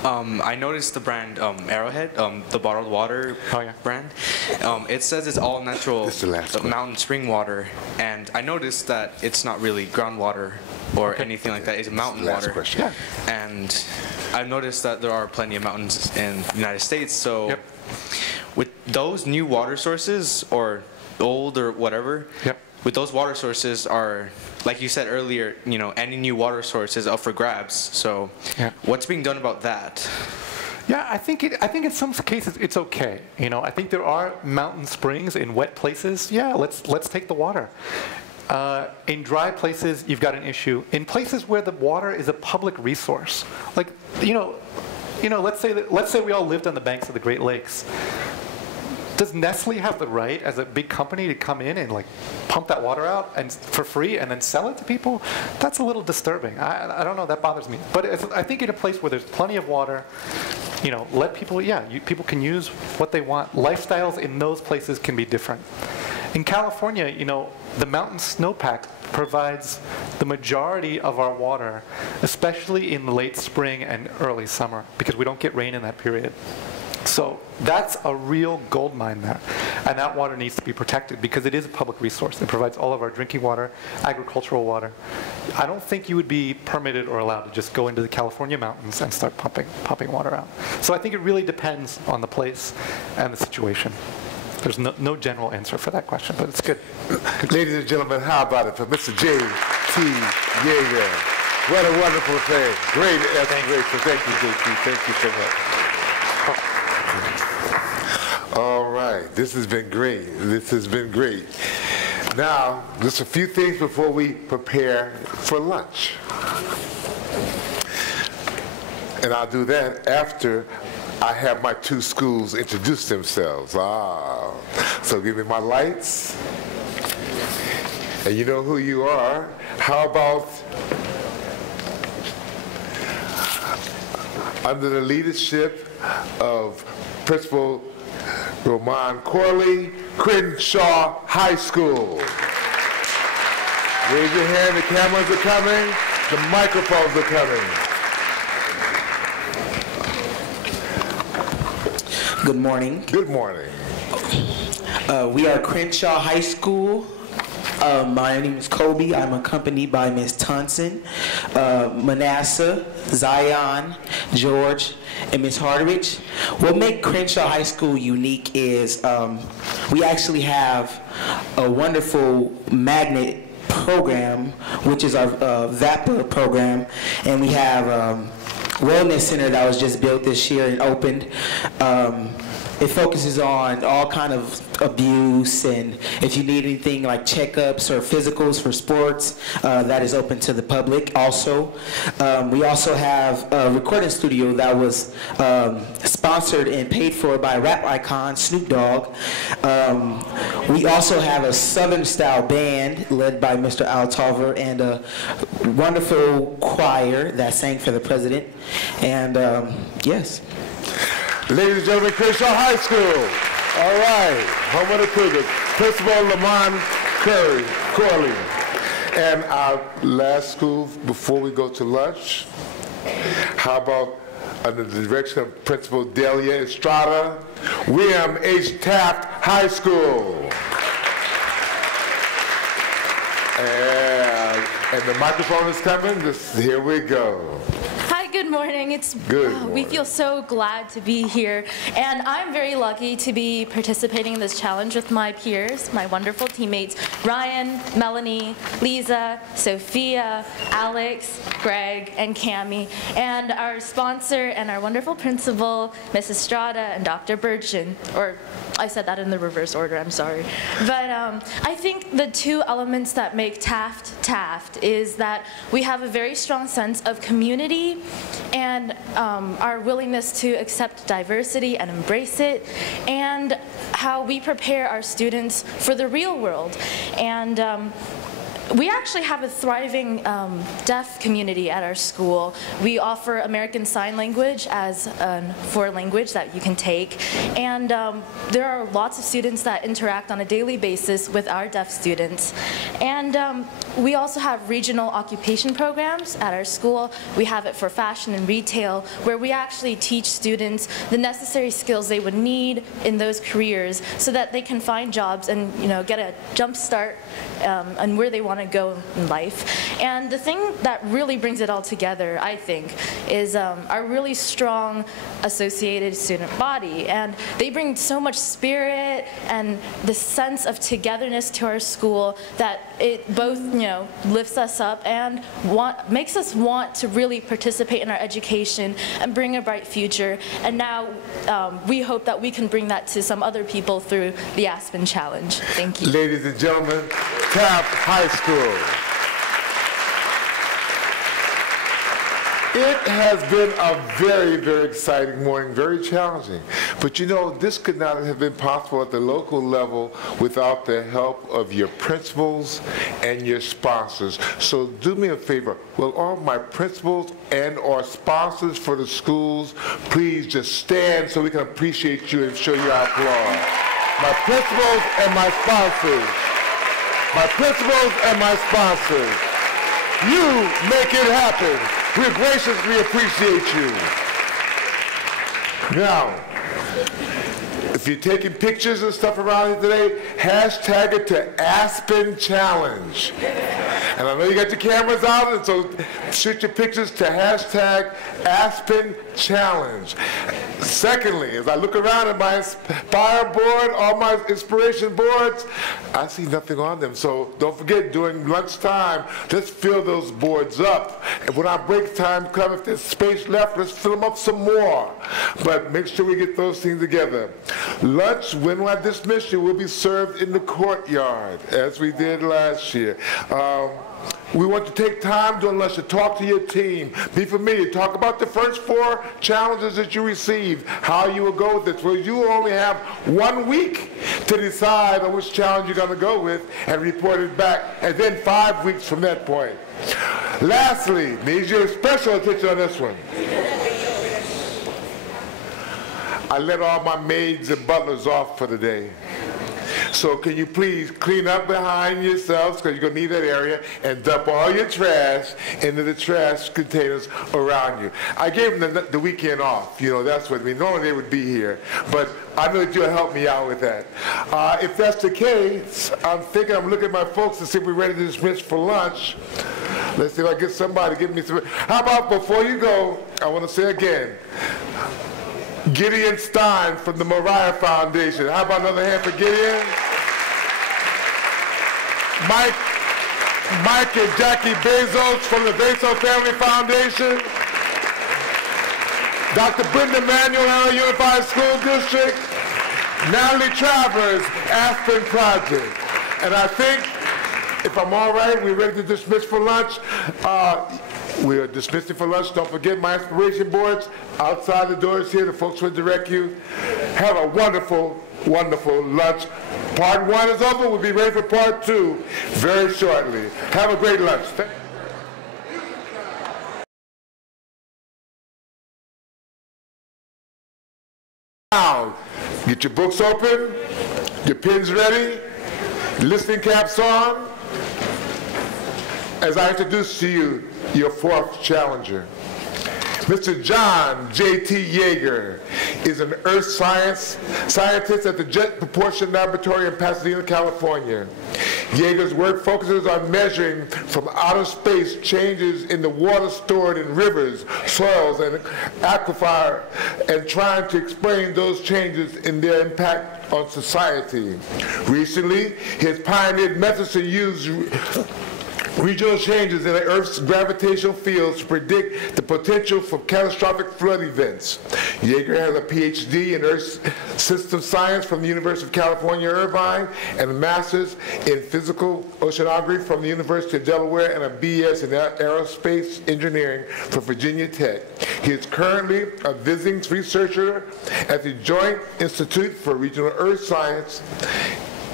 I noticed the brand Arrowhead, the bottled water brand. It says it's all natural mountain spring water, and I noticed that it's not really groundwater or anything like that. It's mountain water. Question. And I've noticed that there are plenty of mountains in the United States. So with those new water sources, or old or whatever, with those water sources are, like you said earlier, you know, any new water source is up for grabs. So what's being done about that? Yeah, I think in some cases it's okay. You know, I think there are mountain springs in wet places. Yeah, let's take the water. In dry places, you've got an issue. In places where the water is a public resource, like let's say we all lived on the banks of the Great Lakes. Does Nestle have the right as a big company to come in and like pump that water out and for free and then sell it to people? That's a little disturbing. I don't know, that bothers me. But I think in a place where there's plenty of water, you know, let people, people can use what they want. Lifestyles in those places can be different. In California, you know, the mountain snowpack provides the majority of our water, especially in the late spring and early summer, because we don't get rain in that period. So that's a real gold mine there. And that water needs to be protected because it is a public resource. It provides all of our drinking water, agricultural water. I don't think you would be permitted or allowed to just go into the California mountains and start pumping water out. So I think it really depends on the place and the situation. There's no general answer for that question, but it's good. Ladies and gentlemen, how about it for Mr. Jt Yeager? What a wonderful thing. Great explanation. Thank you, JT. Thank you so much. All right, this has been great. This has been great. Now, just a few things before we prepare for lunch. And I'll do that after I have my two schools introduce themselves. So give me my lights. And you know who you are. How about, under the leadership of Principal Roman Corley, Crenshaw High School. Raise your hand, the cameras are coming, the microphones are coming. Good morning. Good morning. We are Crenshaw High School. My name is Kobe. I'm accompanied by Ms. Thompson, Manasseh, Zion, George, and Ms. Hardwich. What makes Crenshaw High School unique is we actually have a wonderful magnet program, which is our VAPA program, and we have a wellness center that was just built this year and opened. It focuses on all kind of abuse, and if you need anything like checkups or physicals for sports, that is open to the public also. We also have a recording studio that was sponsored and paid for by rap icon Snoop Dogg. We also have a Southern style band led by Mr. Altover and a wonderful choir that sang for the president. And yes. Ladies and gentlemen, Crenshaw High School. All right, home of the Cougars. Principal Lamont Corley. And our last school before we go to lunch, how about under the direction of Principal Delia Estrada, William H. Taft High School. And the microphone is coming. Here we go. Hi, good morning. We feel so glad to be here, and I'm very lucky to be participating in this challenge with my peers, my wonderful teammates, Ryan, Melanie, Lisa, Sophia, Alex, Greg, and Cami, and our sponsor and our wonderful principal, Ms. Estrada and Dr. Burchin, or I said that in the reverse order, I'm sorry. But I think the two elements that make Taft Taft is that we have a very strong sense of community and our willingness to accept diversity and embrace it, and how we prepare our students for the real world. And we actually have a thriving deaf community at our school. We offer American Sign Language as a foreign language that you can take, and there are lots of students that interact on a daily basis with our deaf students. And we also have regional occupation programs at our school. We have it for fashion and retail, where we actually teach students the necessary skills they would need in those careers so that they can find jobs and get a jump start on where they want to go in life. And the thing that really brings it all together, I think, is our really strong associated student body. And they bring so much spirit and the sense of togetherness to our school that it both lifts us up and makes us want to really participate in our education and bring a bright future. And now we hope that we can bring that to some other people through the Aspen Challenge. Thank you. Ladies and gentlemen, Taft High School. It has been a very, very exciting morning, very challenging. But this could not have been possible at the local level without the help of your principals and your sponsors. So do me a favor, will all my principals and or sponsors for the schools please just stand so we can appreciate you and show you our applause. My principals and my sponsors. My principals and my sponsors. You make it happen. We graciously appreciate you. Now, if you're taking pictures and stuff around here today, hashtag it to Aspen Challenge. And I know you got your cameras out, and so shoot your pictures to hashtag Aspen Challenge. Secondly, as I look around at my Inspire board, all my inspiration boards, I see nothing on them. So don't forget, during lunchtime, let's fill those boards up. And when our break time comes, if there's space left, let's fill them up some more. But make sure we get those things together. Lunch, when I dismiss you, will be served in the courtyard, as we did last year. We want to take time during lunch to talk to your team. Be familiar. Talk about the first 4 challenges that you received, how you will go with it. Well, you will only have 1 week to decide on which challenge you're going to go with and report it back, and then 5 weeks from that point. Lastly, need your special attention on this one. I let all my maids and butlers off for the day. So can you please clean up behind yourselves, because you're going to need that area, and dump all your trash into the trash containers around you. I gave them the weekend off. That's what I mean. Normally they would be here, but I know that you'll help me out with that. If that's the case, I'm looking at my folks to see if we're ready to dismiss for lunch. Let's see if I get somebody to give me some. How about before you go, I want to say again, Gideon Stein from the Mariah Foundation. How about another hand for Gideon? Mike and Jackie Bezos from the Bezos Family Foundation. Dr. Brenda Manuel, Allen Unified School District. Natalie Travers, Aspen Project. And I think, if I'm all right, we're ready to dismiss for lunch. We are dismissing for lunch. Don't forget my inspiration boards outside the doors here. The folks will direct you. Have a wonderful, wonderful lunch. Part 1 is over. We'll be ready for part 2 very shortly. Have a great lunch. Now, get your books open, your pens ready, listening caps on. As I introduce to you your 4th challenger. Mr. John Jt Yeager is an earth scientist at the Jet Propulsion Laboratory in Pasadena, California. Yeager's work focuses on measuring from outer space changes in the water stored in rivers, soils, and aquifer, and trying to explain those changes in their impact on society. Recently, he has pioneered methods to use regional changes in the Earth's gravitational fields to predict the potential for catastrophic flood events. Yeager has a PhD in Earth System Science from the University of California, Irvine, and a master's in physical oceanography from the University of Delaware, and a BS in aerospace engineering from Virginia Tech. He is currently a visiting researcher at the Joint Institute for Regional Earth Science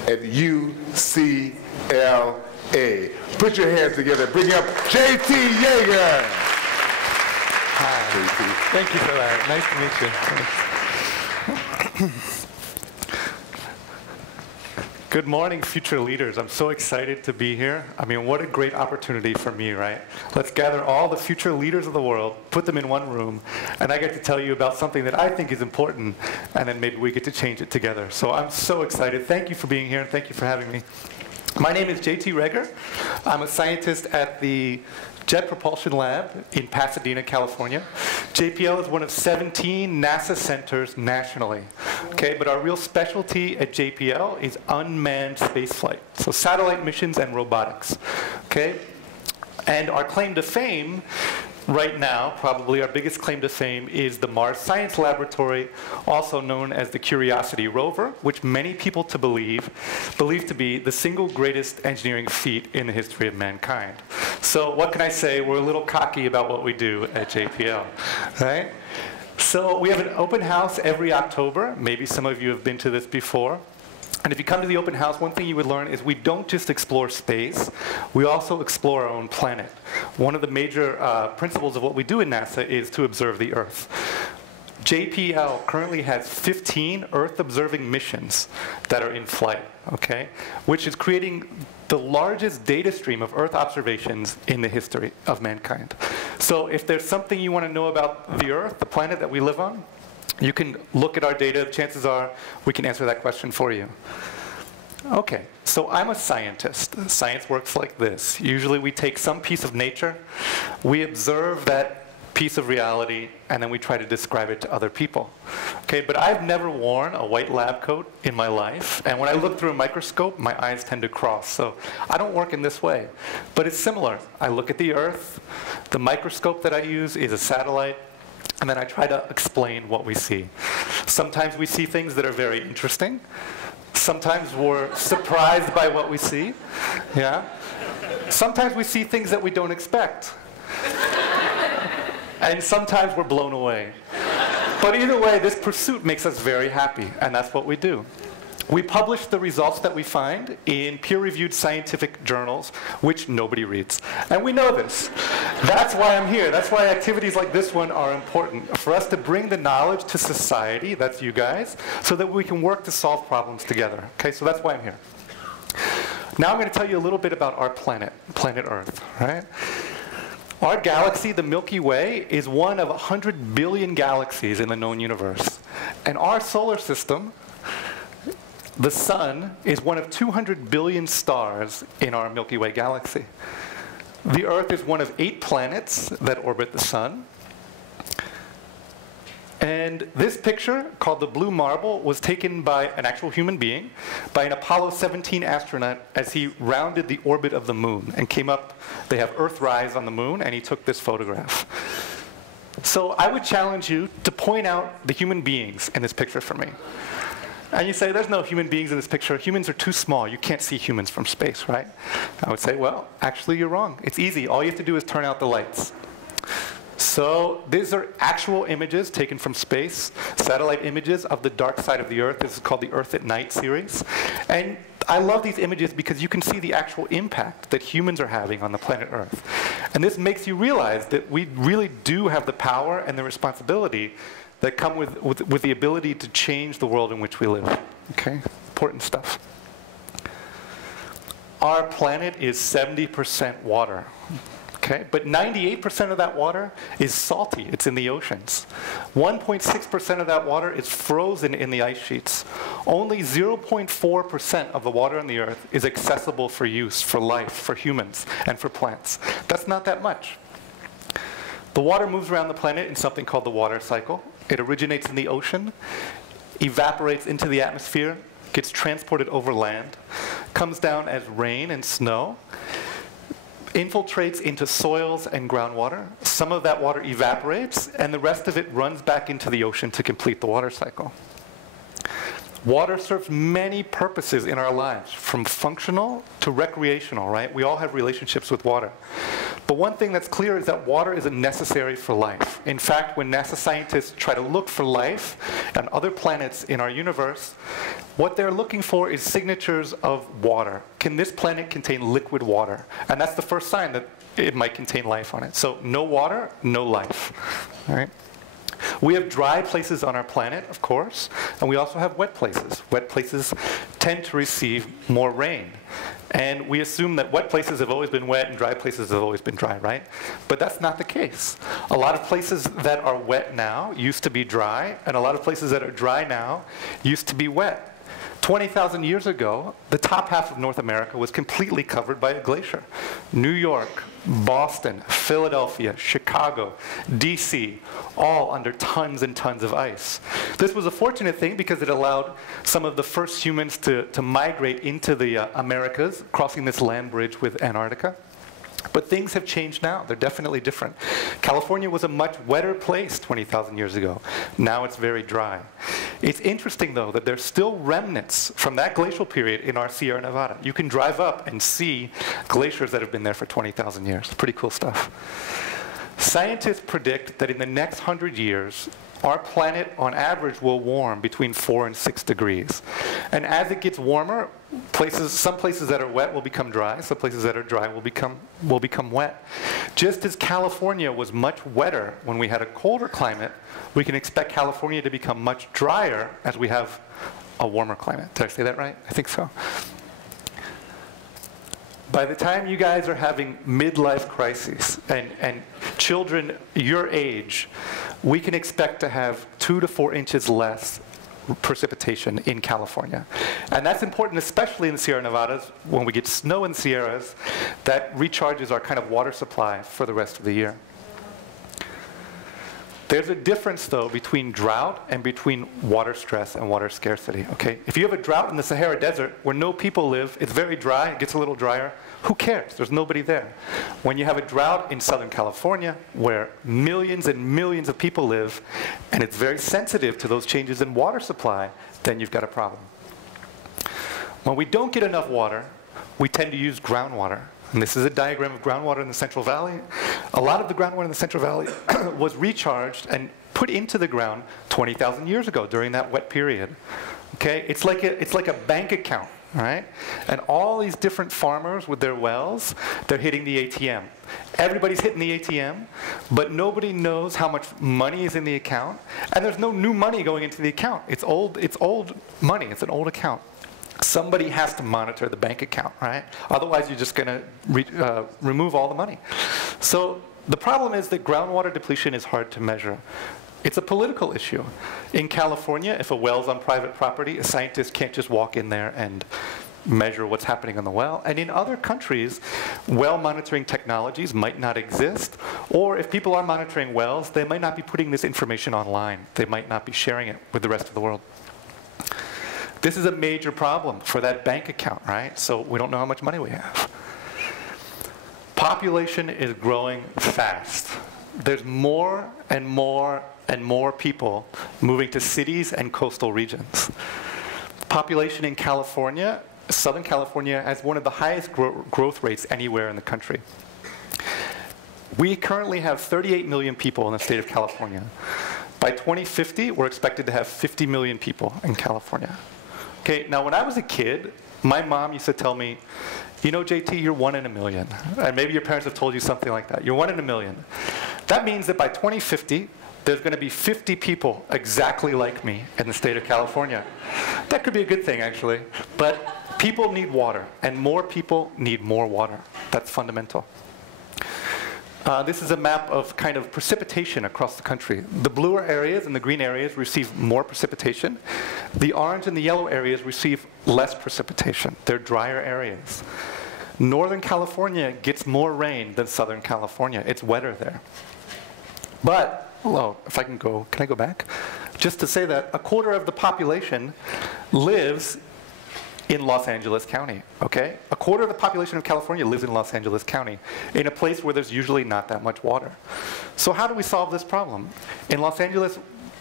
at UCLA. Put your hands together. Bring up Jt Yeager. Hi. Thank you for that. Nice to meet you. Good morning, future leaders. I'm so excited to be here. I mean, what a great opportunity for me, right? Let's gather all the future leaders of the world, put them in one room, and I get to tell you about something that I think is important, and then maybe we get to change it together. So I'm so excited. Thank you for being here, and thank you for having me. My name is Jt Yeager. I'm a scientist at the Jet Propulsion Lab in Pasadena, California. JPL is one of 17 NASA centers nationally. Okay, but our real specialty at JPL is unmanned spaceflight, so satellite missions and robotics. Okay, and our claim to fame right now, probably our biggest claim to fame, is the Mars Science Laboratory, also known as the Curiosity rover, which many people believe to be the single greatest engineering feat in the history of mankind. So what can I say? We're a little cocky about what we do at JPL, right? So we have an open house every October. Maybe some of you have been to this before. And if you come to the open house, one thing you would learn is we don't just explore space, we also explore our own planet. One of the major principles of what we do in NASA is to observe the Earth. JPL currently has 15 Earth-observing missions that are in flight, okay? Which is creating the largest data stream of Earth observations in the history of mankind. So if there's something you want to know about the Earth, the planet that we live on, you can look at our data. Chances are we can answer that question for you. Okay, so I'm a scientist. Science works like this. Usually we take some piece of nature, we observe that piece of reality, and then we try to describe it to other people. Okay, but I've never worn a white lab coat in my life, and when I look through a microscope, my eyes tend to cross. So I don't work in this way, but it's similar. I look at the Earth, the microscope that I use is a satellite, and then I try to explain what we see. Sometimes we see things that are very interesting. Sometimes we're surprised by what we see. Yeah. Sometimes we see things that we don't expect. And sometimes we're blown away. But either way, this pursuit makes us very happy, and that's what we do. We publish the results that we find in peer-reviewed scientific journals, which nobody reads. And we know this. That's why I'm here. That's why activities like this one are important, for us to bring the knowledge to society, that's you guys, so that we can work to solve problems together. Okay, so that's why I'm here. Now I'm going to tell you a little bit about our planet, planet Earth, right? Our galaxy, the Milky Way, is one of 100 billion galaxies in the known universe. And our solar system, the sun, is one of 200 billion stars in our Milky Way galaxy. The Earth is one of 8 planets that orbit the sun. And this picture, called the Blue Marble, was taken by an actual human being, by an Apollo 17 astronaut, as he rounded the orbit of the moon and came up. They have Earthrise on the moon, and he took this photograph. So I would challenge you to point out the human beings in this picture for me. And you say, there's no human beings in this picture. Humans are too small. You can't see humans from space, right? I would say, well, actually, you're wrong. It's easy. All you have to do is turn out the lights. So these are actual images taken from space, satellite images of the dark side of the Earth. This is called the Earth at Night series. And I love these images because you can see the actual impact that humans are having on the planet Earth. And this makes you realize that we really do have the power and the responsibility that come with the ability to change the world in which we live. Okay, important stuff. Our planet is 70% water. Okay, but 98% of that water is salty. It's in the oceans. 1.6% of that water is frozen in the ice sheets. Only 0.4% of the water on the Earth is accessible for use, for life, for humans, and for plants. That's not that much. The water moves around the planet in something called the water cycle. It originates in the ocean, evaporates into the atmosphere, gets transported over land, comes down as rain and snow, infiltrates into soils and groundwater. Some of that water evaporates, and the rest of it runs back into the ocean to complete the water cycle. Water serves many purposes in our lives, from functional to recreational, right? We all have relationships with water. But one thing that's clear is that water isn't necessary for life. In fact, when NASA scientists try to look for life on other planets in our universe, what they're looking for is signatures of water. Can this planet contain liquid water? And that's the first sign that it might contain life on it. So no water, no life, all right? We have dry places on our planet, of course, and we also have wet places. Wet places tend to receive more rain. And we assume that wet places have always been wet and dry places have always been dry, right? But that's not the case. A lot of places that are wet now used to be dry, and a lot of places that are dry now used to be wet. 20,000 years ago, the top half of North America was completely covered by a glacier. New York, Boston, Philadelphia, Chicago, DC, all under tons and tons of ice. This was a fortunate thing because it allowed some of the first humans to migrate into the Americas, crossing this land bridge with Antarctica. But things have changed now. They're definitely different. California was a much wetter place 20,000 years ago. Now it's very dry. It's interesting, though, that there's still remnants from that glacial period in our Sierra Nevada. You can drive up and see glaciers that have been there for 20,000 years. Pretty cool stuff. Scientists predict that in the next 100 years, our planet, on average, will warm between 4 and 6 degrees. And as it gets warmer, some places that are wet will become dry, some places that are dry will become wet. Just as California was much wetter when we had a colder climate, we can expect California to become much drier as we have a warmer climate. Did I say that right? I think so. By the time you guys are having midlife crises and children your age, we can expect to have 2 to 4 inches less precipitation in California. And that's important, especially in the Sierra Nevadas. When we get snow in the Sierras, that recharges our kind of water supply for the rest of the year. There's a difference, though, between drought and between water stress and water scarcity, okay? If you have a drought in the Sahara Desert where no people live, it's very dry, it gets a little drier, who cares? There's nobody there. When you have a drought in Southern California where millions and millions of people live, and it's very sensitive to those changes in water supply, then you've got a problem. When we don't get enough water, we tend to use groundwater. And this is a diagram of groundwater in the Central Valley. A lot of the groundwater in the Central Valley was recharged and put into the ground 20,000 years ago during that wet period. Okay? It's like a bank account, right? And all these different farmers with their wells, they're hitting the ATM. Everybody's hitting the ATM, but nobody knows how much money is in the account, and there's no new money going into the account. It's old money. It's an old account. Somebody has to monitor the bank account, right? Otherwise, you're just going to remove all the money. So the problem is that groundwater depletion is hard to measure. It's a political issue. In California, if a well's on private property, a scientist can't just walk in there and measure what's happening on the well. And in other countries, well monitoring technologies might not exist, or if people are monitoring wells, they might not be putting this information online. They might not be sharing it with the rest of the world. This is a major problem for that bank account, right? So we don't know how much money we have. Population is growing fast. There's more and more and more people moving to cities and coastal regions. Population in California, Southern California, has one of the highest growth rates anywhere in the country. We currently have 38 million people in the state of California. By 2050, we're expected to have 50 million people in California. Okay, now when I was a kid, my mom used to tell me, you know, JT, you're 1 in a million. And maybe your parents have told you something like that. You're 1 in a million. That means that by 2050, there's going to be 50 people exactly like me in the state of California. That could be a good thing, actually. But people need water, and more people need more water. That's fundamental. This is a map of kind of precipitation across the country. The bluer areas and the green areas receive more precipitation. The orange and the yellow areas receive less precipitation. They're drier areas. Northern California gets more rain than Southern California. It's wetter there. But, well, if I can I go back? Just to say that 1/4 of the population lives in Los Angeles County, okay? 1/4 of the population of California lives in Los Angeles County, in a place where there's usually not that much water. So how do we solve this problem? In Los Angeles,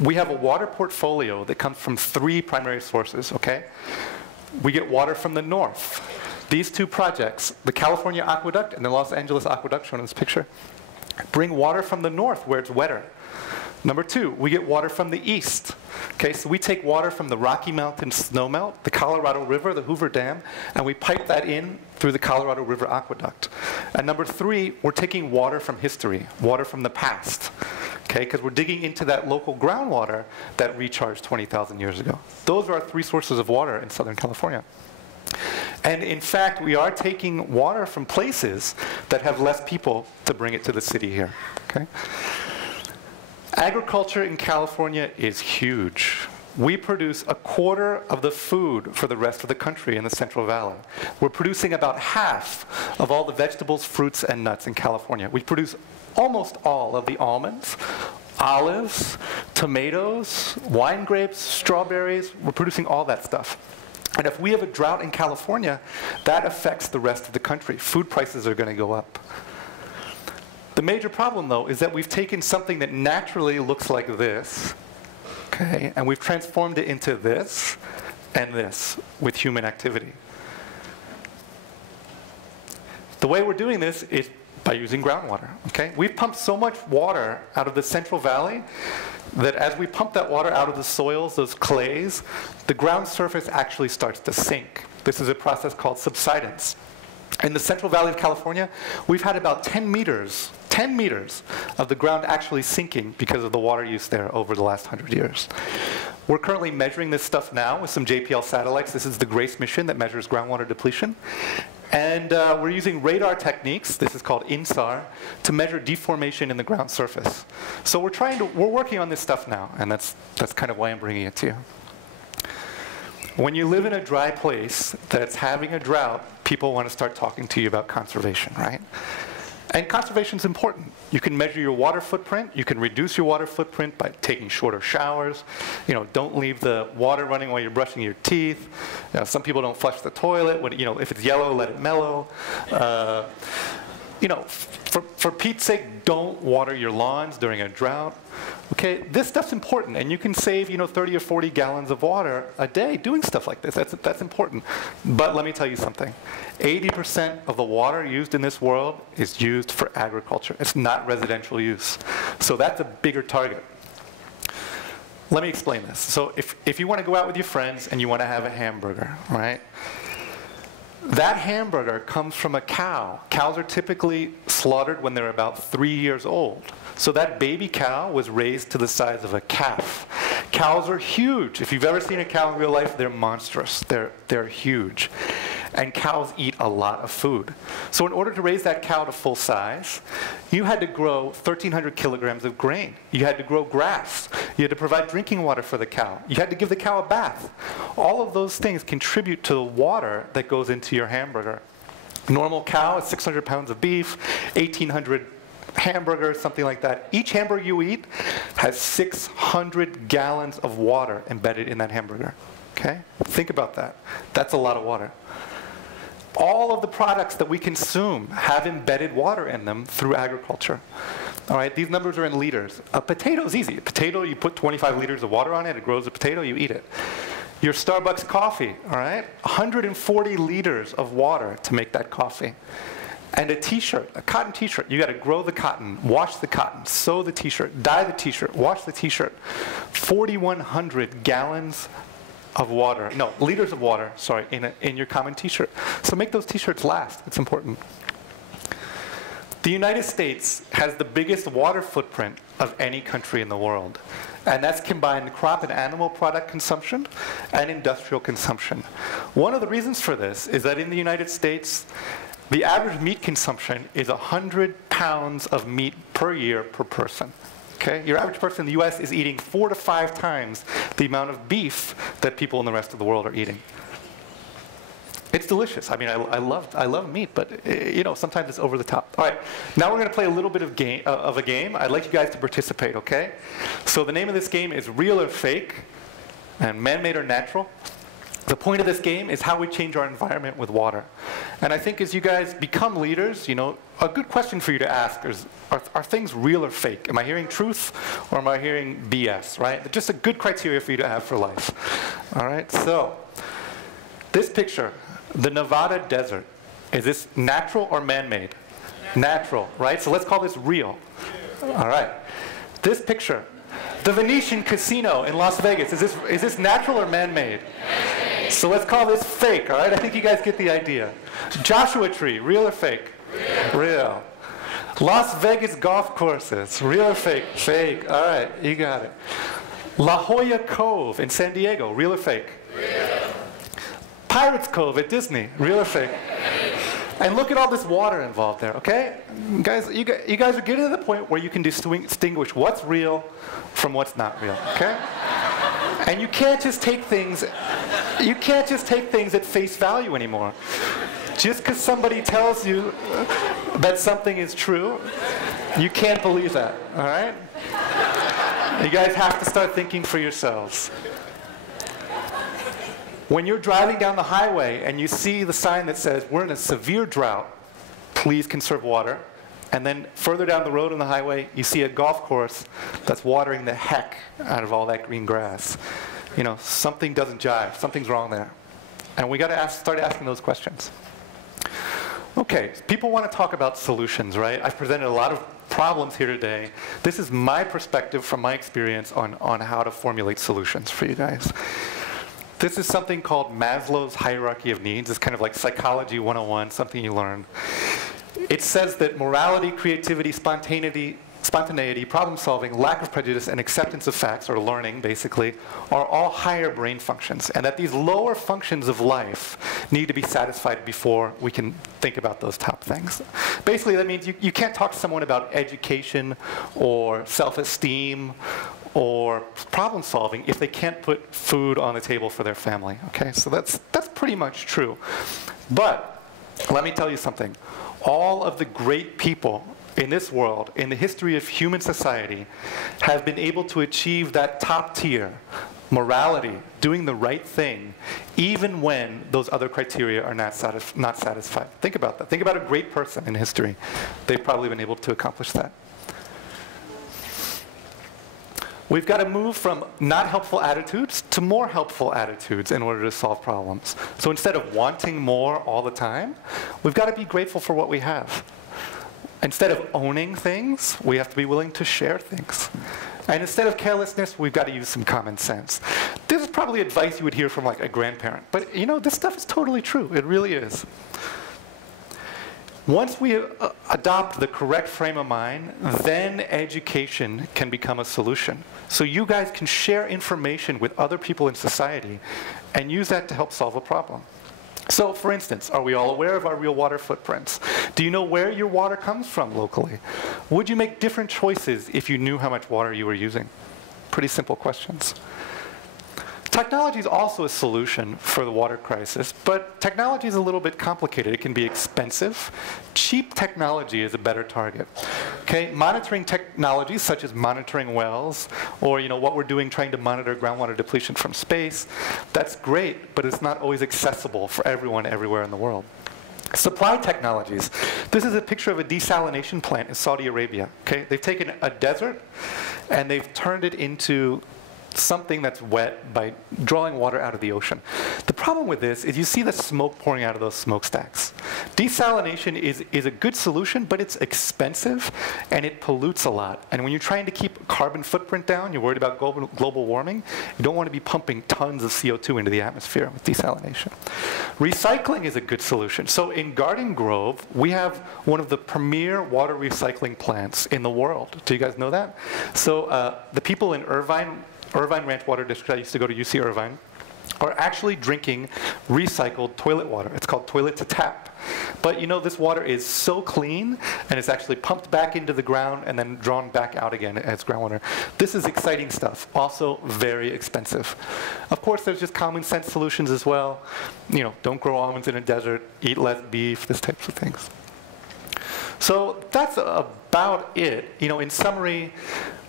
we have a water portfolio that comes from 3 primary sources, okay? We get water from the north. These 2 projects, the California Aqueduct and the Los Angeles Aqueduct, shown in this picture, bring water from the north where it's wetter. Number 2, we get water from the east. Okay, so we take water from the Rocky Mountain snowmelt, the Colorado River, the Hoover Dam, and we pipe that in through the Colorado River Aqueduct. And number 3, we're taking water from history, water from the past. Okay, because we're digging into that local groundwater that recharged 20,000 years ago. Those are our 3 sources of water in Southern California. And in fact, we are taking water from places that have less people to bring it to the city here. Okay? Agriculture in California is huge. We produce 1/4 of the food for the rest of the country in the Central Valley. We're producing about half of all the vegetables, fruits, and nuts in California. We produce almost all of the almonds, olives, tomatoes, wine grapes, strawberries. We're producing all that stuff. And if we have a drought in California, that affects the rest of the country. Food prices are going to go up. The major problem, though, is that we've taken something that naturally looks like this, okay, and we've transformed it into this and this with human activity. The way we're doing this is by using groundwater, okay? We've pumped so much water out of the Central Valley that as we pump that water out of the soils, those clays, the ground surface actually starts to sink. This is a process called subsidence. In the Central Valley of California, we've had about 10 meters of the ground actually sinking because of the water use there over the last 100 years. We're currently measuring this stuff now with some JPL satellites. This is the GRACE mission that measures groundwater depletion. And we're using radar techniques, this is called INSAR, to measure deformation in the ground surface. So we're working on this stuff now, and that's kind of why I'm bringing it to you. When you live in a dry place that's having a drought, people want to start talking to you about conservation, right? And conservation is important. You can measure your water footprint. You can reduce your water footprint by taking shorter showers. You know, don't leave the water running while you're brushing your teeth. You know, some people don't flush the toilet. When, you know, if it's yellow, let it mellow. You know, for Pete's sake, don't water your lawns during a drought. Okay, this stuff's important, and you can save, you know, 30 or 40 gallons of water a day doing stuff like this. That's important. But let me tell you something. 80% of the water used in this world is used for agriculture. It's not residential use. So that's a bigger target. Let me explain this. So if you want to go out with your friends and you want to have a hamburger, right? That hamburger comes from a cow. Cows are typically slaughtered when they're about 3 years old. So that baby cow was raised to the size of a calf. Cows are huge. If you've ever seen a cow in real life, they're monstrous. They're huge. And cows eat a lot of food. So in order to raise that cow to full size, you had to grow 1,300 kilograms of grain. You had to grow grass. You had to provide drinking water for the cow. You had to give the cow a bath. All of those things contribute to the water that goes into your hamburger. Normal cow is 600 pounds of beef, 1,800 hamburgers, something like that. Each hamburger you eat has 600 gallons of water embedded in that hamburger. Okay? Think about that. That's a lot of water. All of the products that we consume have embedded water in them through agriculture. All right, these numbers are in liters. A potato is easy. A potato, you put 25 liters of water on it, it grows a potato, you eat it. Your Starbucks coffee, all right, 140 liters of water to make that coffee. And a t-shirt, a cotton t-shirt, you gotta grow the cotton, wash the cotton, sew the t-shirt, dye the t-shirt, wash the t-shirt. 4,100 gallons of water, no, liters of water, sorry, in your common t-shirt. So make those t-shirts last, it's important. The United States has the biggest water footprint of any country in the world. And that's combined crop and animal product consumption and industrial consumption. One of the reasons for this is that in the United States, the average meat consumption is 100 pounds of meat per year per person. Okay? Your average person in the US is eating 4 to 5 times the amount of beef that people in the rest of the world are eating. It's delicious. I mean, I love meat, but you know, sometimes it's over the top. All right, now we're going to play a little bit of a game. I'd like you guys to participate, okay? So the name of this game is Real or Fake, and man-made or natural. The point of this game is how we change our environment with water. And I think as you guys become leaders, you know, a good question for you to ask is, are things real or fake? Am I hearing truth or am I hearing BS, right? Just a good criteria for you to have for life. All right, so this picture, the Nevada desert, is this natural or man-made? Natural, right? So let's call this real. All right. This picture, the Venetian Casino in Las Vegas, is this natural or man-made? So let's call this fake, all right? I think you guys get the idea. Joshua Tree, real or fake? Real. Las Vegas golf courses, real or fake? Fake, all right, you got it. La Jolla Cove in San Diego, real or fake? Real. Pirates Cove at Disney, real or fake? And look at all this water involved there, okay? Guys, you guys are getting to the point where you can distinguish what's real from what's not real, okay? And you can't just take things at face value anymore. Just because somebody tells you that something is true, you can't believe that, all right? You guys have to start thinking for yourselves. When you're driving down the highway and you see the sign that says, we're in a severe drought, please conserve water, and then further down the road on the highway, you see a golf course that's watering the heck out of all that green grass. You know, something doesn't jive, something's wrong there. And we gotta start asking those questions. Okay, people wanna talk about solutions, right? I've presented a lot of problems here today. This is my perspective from my experience on how to formulate solutions for you guys. This is something called Maslow's hierarchy of needs. It's kind of like psychology 101, something you learn. It says that morality, creativity, spontaneity, problem solving, lack of prejudice, and acceptance of facts, or learning basically, are all higher brain functions. And that these lower functions of life need to be satisfied before we can think about those top things. Basically that means you can't talk to someone about education or self-esteem or problem solving if they can't put food on the table for their family, okay? So that's pretty much true. But let me tell you something. All of the great people in this world, in the history of human society, have been able to achieve that top tier, morality, doing the right thing, even when those other criteria are not satisfied. Think about that. Think about a great person in history. They've probably been able to accomplish that. We've got to move from not helpful attitudes to more helpful attitudes in order to solve problems. So instead of wanting more all the time, we've got to be grateful for what we have. Instead of owning things, we have to be willing to share things. And instead of carelessness, we've got to use some common sense. This is probably advice you would hear from like a grandparent, but you know, this stuff is totally true. It really is. Once we adopt the correct frame of mind, then education can become a solution. So you guys can share information with other people in society and use that to help solve a problem. So for instance, are we all aware of our real water footprints? Do you know where your water comes from locally? Would you make different choices if you knew how much water you were using? Pretty simple questions. Technology is also a solution for the water crisis, but technology is a little bit complicated. It can be expensive. Cheap technology is a better target. Okay, monitoring technologies such as monitoring wells, or you know what we're doing trying to monitor groundwater depletion from space, that's great, but it's not always accessible for everyone everywhere in the world. Supply technologies. This is a picture of a desalination plant in Saudi Arabia. Okay, they've taken a desert and they've turned it into something that's wet by drawing water out of the ocean. The problem with this is you see the smoke pouring out of those smokestacks. Desalination is a good solution, but it's expensive and it pollutes a lot. And when you're trying to keep carbon footprint down, you're worried about global warming, you don't want to be pumping tons of CO2 into the atmosphere with desalination. Recycling is a good solution. So in Garden Grove, we have one of the premier water recycling plants in the world. Do you guys know that? So the people in Irvine Ranch Water District, I used to go to UC Irvine, are actually drinking recycled toilet water. It's called toilet to tap. But you know, this water is so clean, and it's actually pumped back into the ground and then drawn back out again as groundwater. This is exciting stuff, also very expensive. Of course, there's just common sense solutions as well. You know, don't grow almonds in a desert, eat less beef, this types of things. So that's about it. You know, in summary,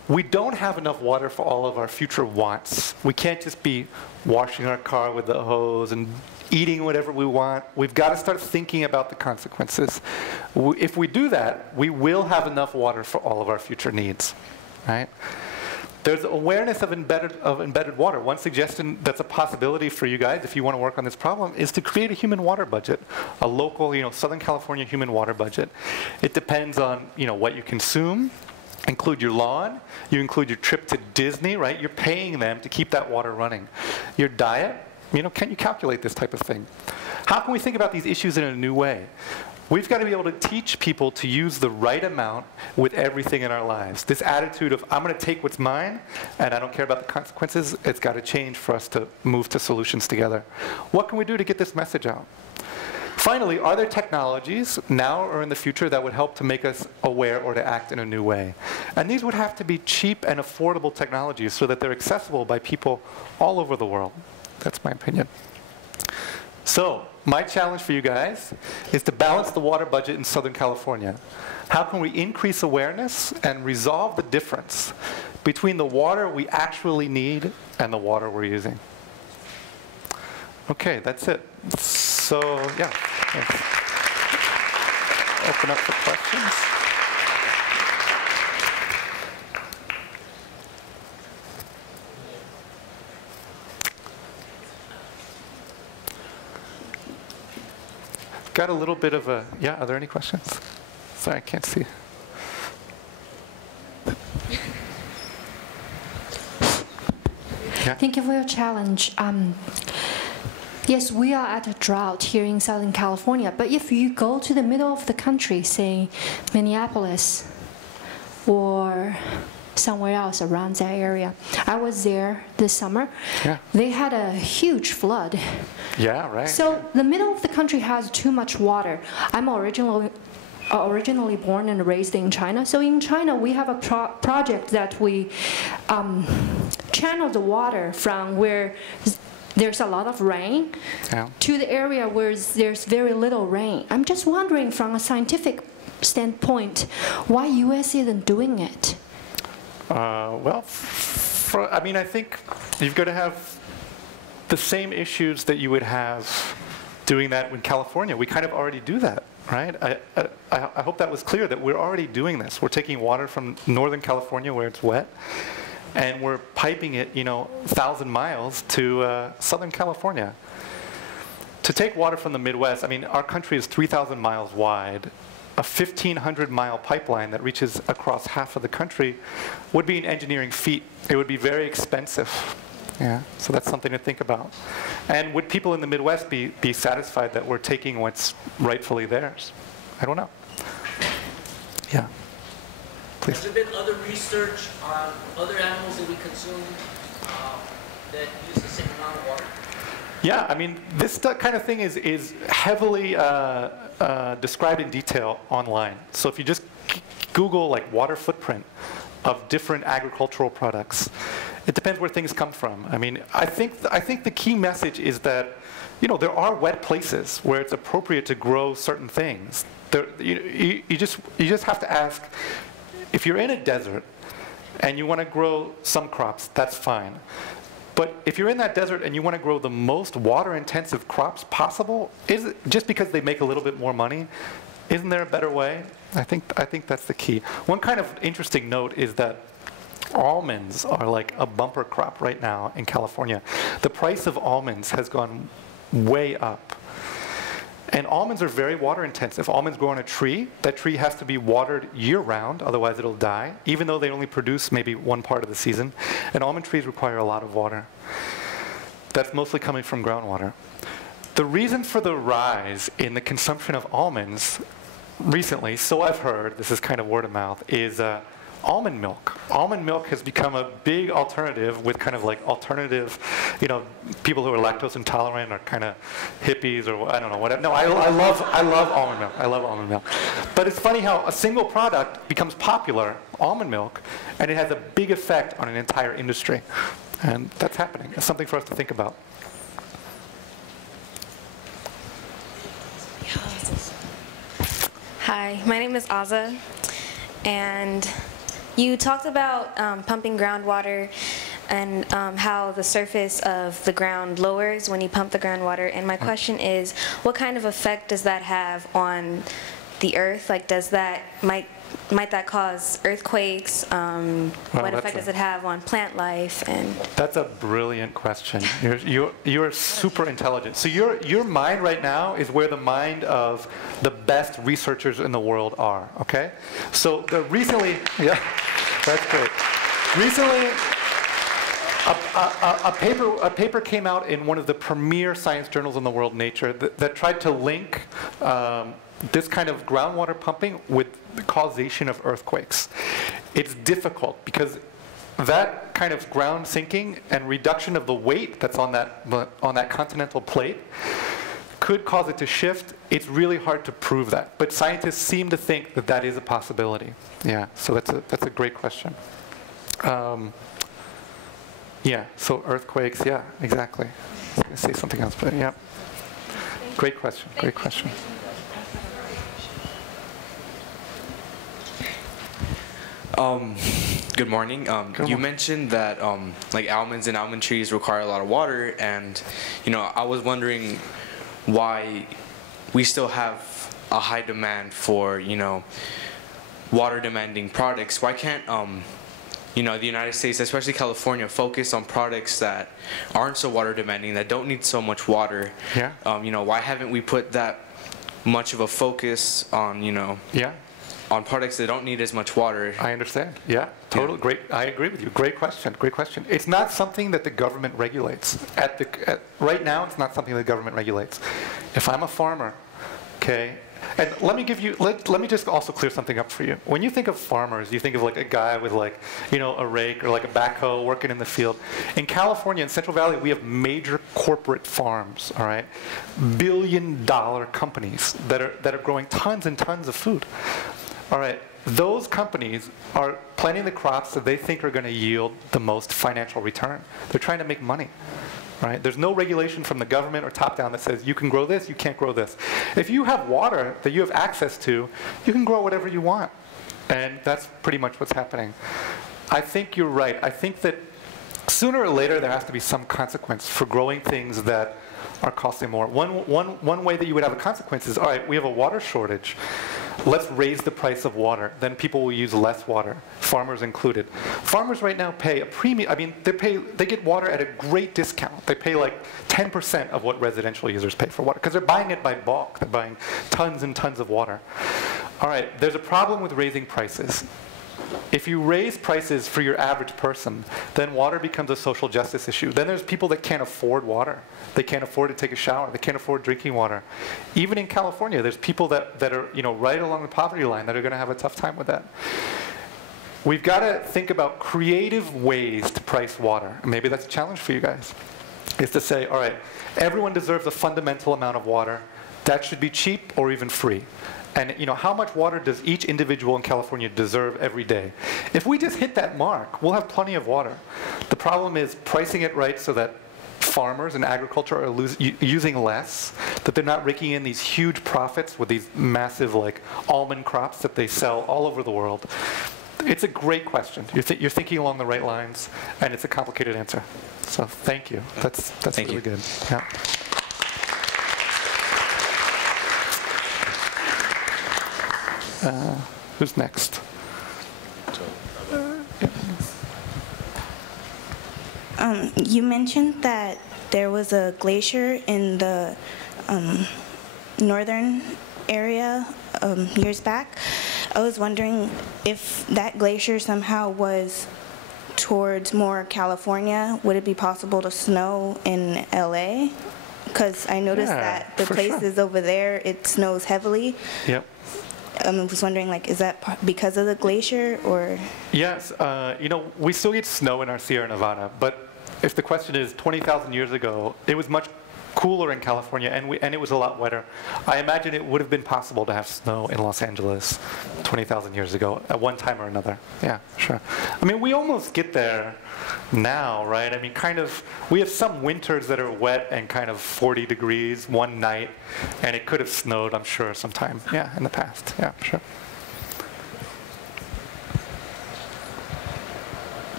we don't have enough water for all of our future wants. We can't just be washing our car with the hose and eating whatever we want. We've got to start thinking about the consequences. If we do that, we will have enough water for all of our future needs, right? There's awareness of embedded water. One suggestion that's a possibility for you guys, if you want to work on this problem, is to create a human water budget, a local, Southern California human water budget. It depends on, what you consume. Include your lawn, you include your trip to Disney, right? You're paying them to keep that water running. Your diet, can you calculate this type of thing? How can we think about these issues in a new way? We've got to be able to teach people to use the right amount with everything in our lives. This attitude of, I'm going to take what's mine, and I don't care about the consequences, it's got to change for us to move to solutions together. What can we do to get this message out? Finally, are there technologies now or in the future that would help to make us aware or to act in a new way? And these would have to be cheap and affordable technologies so that they're accessible by people all over the world. That's my opinion. So, my challenge for you guys is to balance the water budget in Southern California. How can we increase awareness and resolve the difference between the water we actually need and the water we're using? Okay, that's it. So, yeah. Let's open up for questions. Got a little bit of a, yeah, are there any questions? Sorry, I can't see. Yeah. Thank you for your challenge. Yes, we are at a drought here in Southern California, but if you go to the middle of the country, say Minneapolis or somewhere else around that area. I was there this summer. Yeah. They had a huge flood. Yeah, right. So the middle of the country has too much water. I'm originally born and raised in China. So in China, we have a project that we channel the water from where there's a lot of rain to the area where there's very little rain. I'm just wondering from a scientific standpoint, why U.S. isn't doing it? Well, I mean, I think you've got to have the same issues that you would have doing that in California. We kind of already do that, right? I hope that was clear that we're already doing this. We're taking water from Northern California where it's wet, and we're piping it, 1,000 miles to Southern California. To take water from the Midwest, I mean, our country is 3,000 miles wide. A 1,500-mile pipeline that reaches across half of the country would be an engineering feat. It would be very expensive. Yeah, so that's something to think about. And would people in the Midwest be satisfied that we're taking what's rightfully theirs? I don't know. Yeah. Please. Has there been other research on other animals that we consume that use the same amount of water? Yeah, I mean, this kind of thing is heavily described in detail online. So if you just Google like water footprint of different agricultural products, it depends where things come from. I mean, I think the key message is that there are wet places where it's appropriate to grow certain things. You just have to ask, if you're in a desert and you want to grow some crops, that's fine. But if you're in that desert and you want to grow the most water-intensive crops possible, is it just because they make a little bit more money? Isn't there a better way? I think that's the key. One kind of interesting note is that almonds are like a bumper crop right now in California. The price of almonds has gone way up. And almonds are very water intensive. Almonds grow on a tree. That tree has to be watered year-round, otherwise it'll die, even though they only produce maybe one part of the season. And almond trees require a lot of water. That's mostly coming from groundwater. The reason for the rise in the consumption of almonds recently, so I've heard, this is kind of word of mouth, is almond milk. Almond milk has become a big alternative with kind of like alternative, people who are lactose intolerant or kind of hippies or I don't know, whatever. No, I love almond milk. I love almond milk. But it's funny how a single product becomes popular, almond milk, and it has a big effect on an entire industry. And that's happening. It's something for us to think about. Hi, my name is Aza, and You talked about pumping groundwater and how the surface of the ground lowers when you pump the groundwater. And my question is, what kind of effect does that have on the earth? Like, does that, might that cause earthquakes? What effect does it have on plant life? And that's a brilliant question. You're super intelligent. So your mind right now is where the mind of the best researchers in the world are, okay? So recently, yeah, that's great. Recently, a paper came out in one of the premier science journals in the world, Nature, that tried to link this kind of groundwater pumping with the causation of earthquakes. It's difficult because that kind of ground sinking and reduction of the weight that's on that continental plate could cause it to shift. It's really hard to prove that, but scientists seem to think that that is a possibility. Yeah, so that's a great question. Yeah, so earthquakes, yeah, exactly. I was going to say something else, but yeah. Great question, great question. Good morning. You mentioned that like almonds and almond trees require a lot of water, and I was wondering why we still have a high demand for water demanding products. Why can't the United States, especially California, focus on products that aren't so water demanding, that don't need so much water? Yeah. Why haven't we put that much of a focus on on products that don't need as much water? I understand. Yeah, totally. Great. I agree with you. Great question. Great question. It's not something that the government regulates. Right now, it's not something the government regulates. If I'm a farmer, okay, and let me just also clear something up for you. When you think of farmers, you think of like a guy with like, a rake or like a backhoe working in the field. In California, in Central Valley, we have major corporate farms, all right? billion-dollar companies that are growing tons and tons of food. All right, those companies are planting the crops that they think are going to yield the most financial return. They're trying to make money, right? There's no regulation from the government or top-down that says you can grow this, you can't grow this. If you have water that you have access to, you can grow whatever you want. And that's pretty much what's happening. I think you're right. I think that sooner or later there has to be some consequence for growing things that are costing more. One way that you would have a consequence is, all right, we have a water shortage. Let's raise the price of water. Then people will use less water, farmers included. Farmers right now pay a premium. I mean, they get water at a great discount. They pay like 10% of what residential users pay for water because they're buying it by bulk. They're buying tons and tons of water. All right, there's a problem with raising prices. If you raise prices for your average person, then water becomes a social justice issue. Then there's people that can't afford water. They can't afford to take a shower. They can't afford drinking water. Even in California, there's people that are right along the poverty line that are going to have a tough time with that. We've got to think about creative ways to price water. Maybe that's a challenge for you guys, is to say, all right, everyone deserves a fundamental amount of water. That should be cheap or even free. And how much water does each individual in California deserve every day? If we just hit that mark, we'll have plenty of water. The problem is pricing it right so that farmers and agriculture are using less, that they're not raking in these huge profits with these massive almond crops that they sell all over the world. It's a great question. You're thinking along the right lines, and it's a complicated answer. So thank you. That's really good. Yeah. Who's next? You mentioned that there was a glacier in the northern area years back. I was wondering if that glacier somehow was towards more California. Would it be possible to snow in LA? Because I noticed that the places over there, it snows heavily. Yep. I was wondering, is that because of the glacier, or? Yes, we still get snow in our Sierra Nevada, but if the question is 20,000 years ago, it was much cooler in California, and it was a lot wetter. I imagine it would have been possible to have snow in Los Angeles 20,000 years ago at one time or another. Yeah, sure. I mean, we almost get there now, right? I mean, we have some winters that are wet and kind of 40 degrees one night, and it could have snowed, I'm sure, sometime, in the past. Yeah, sure.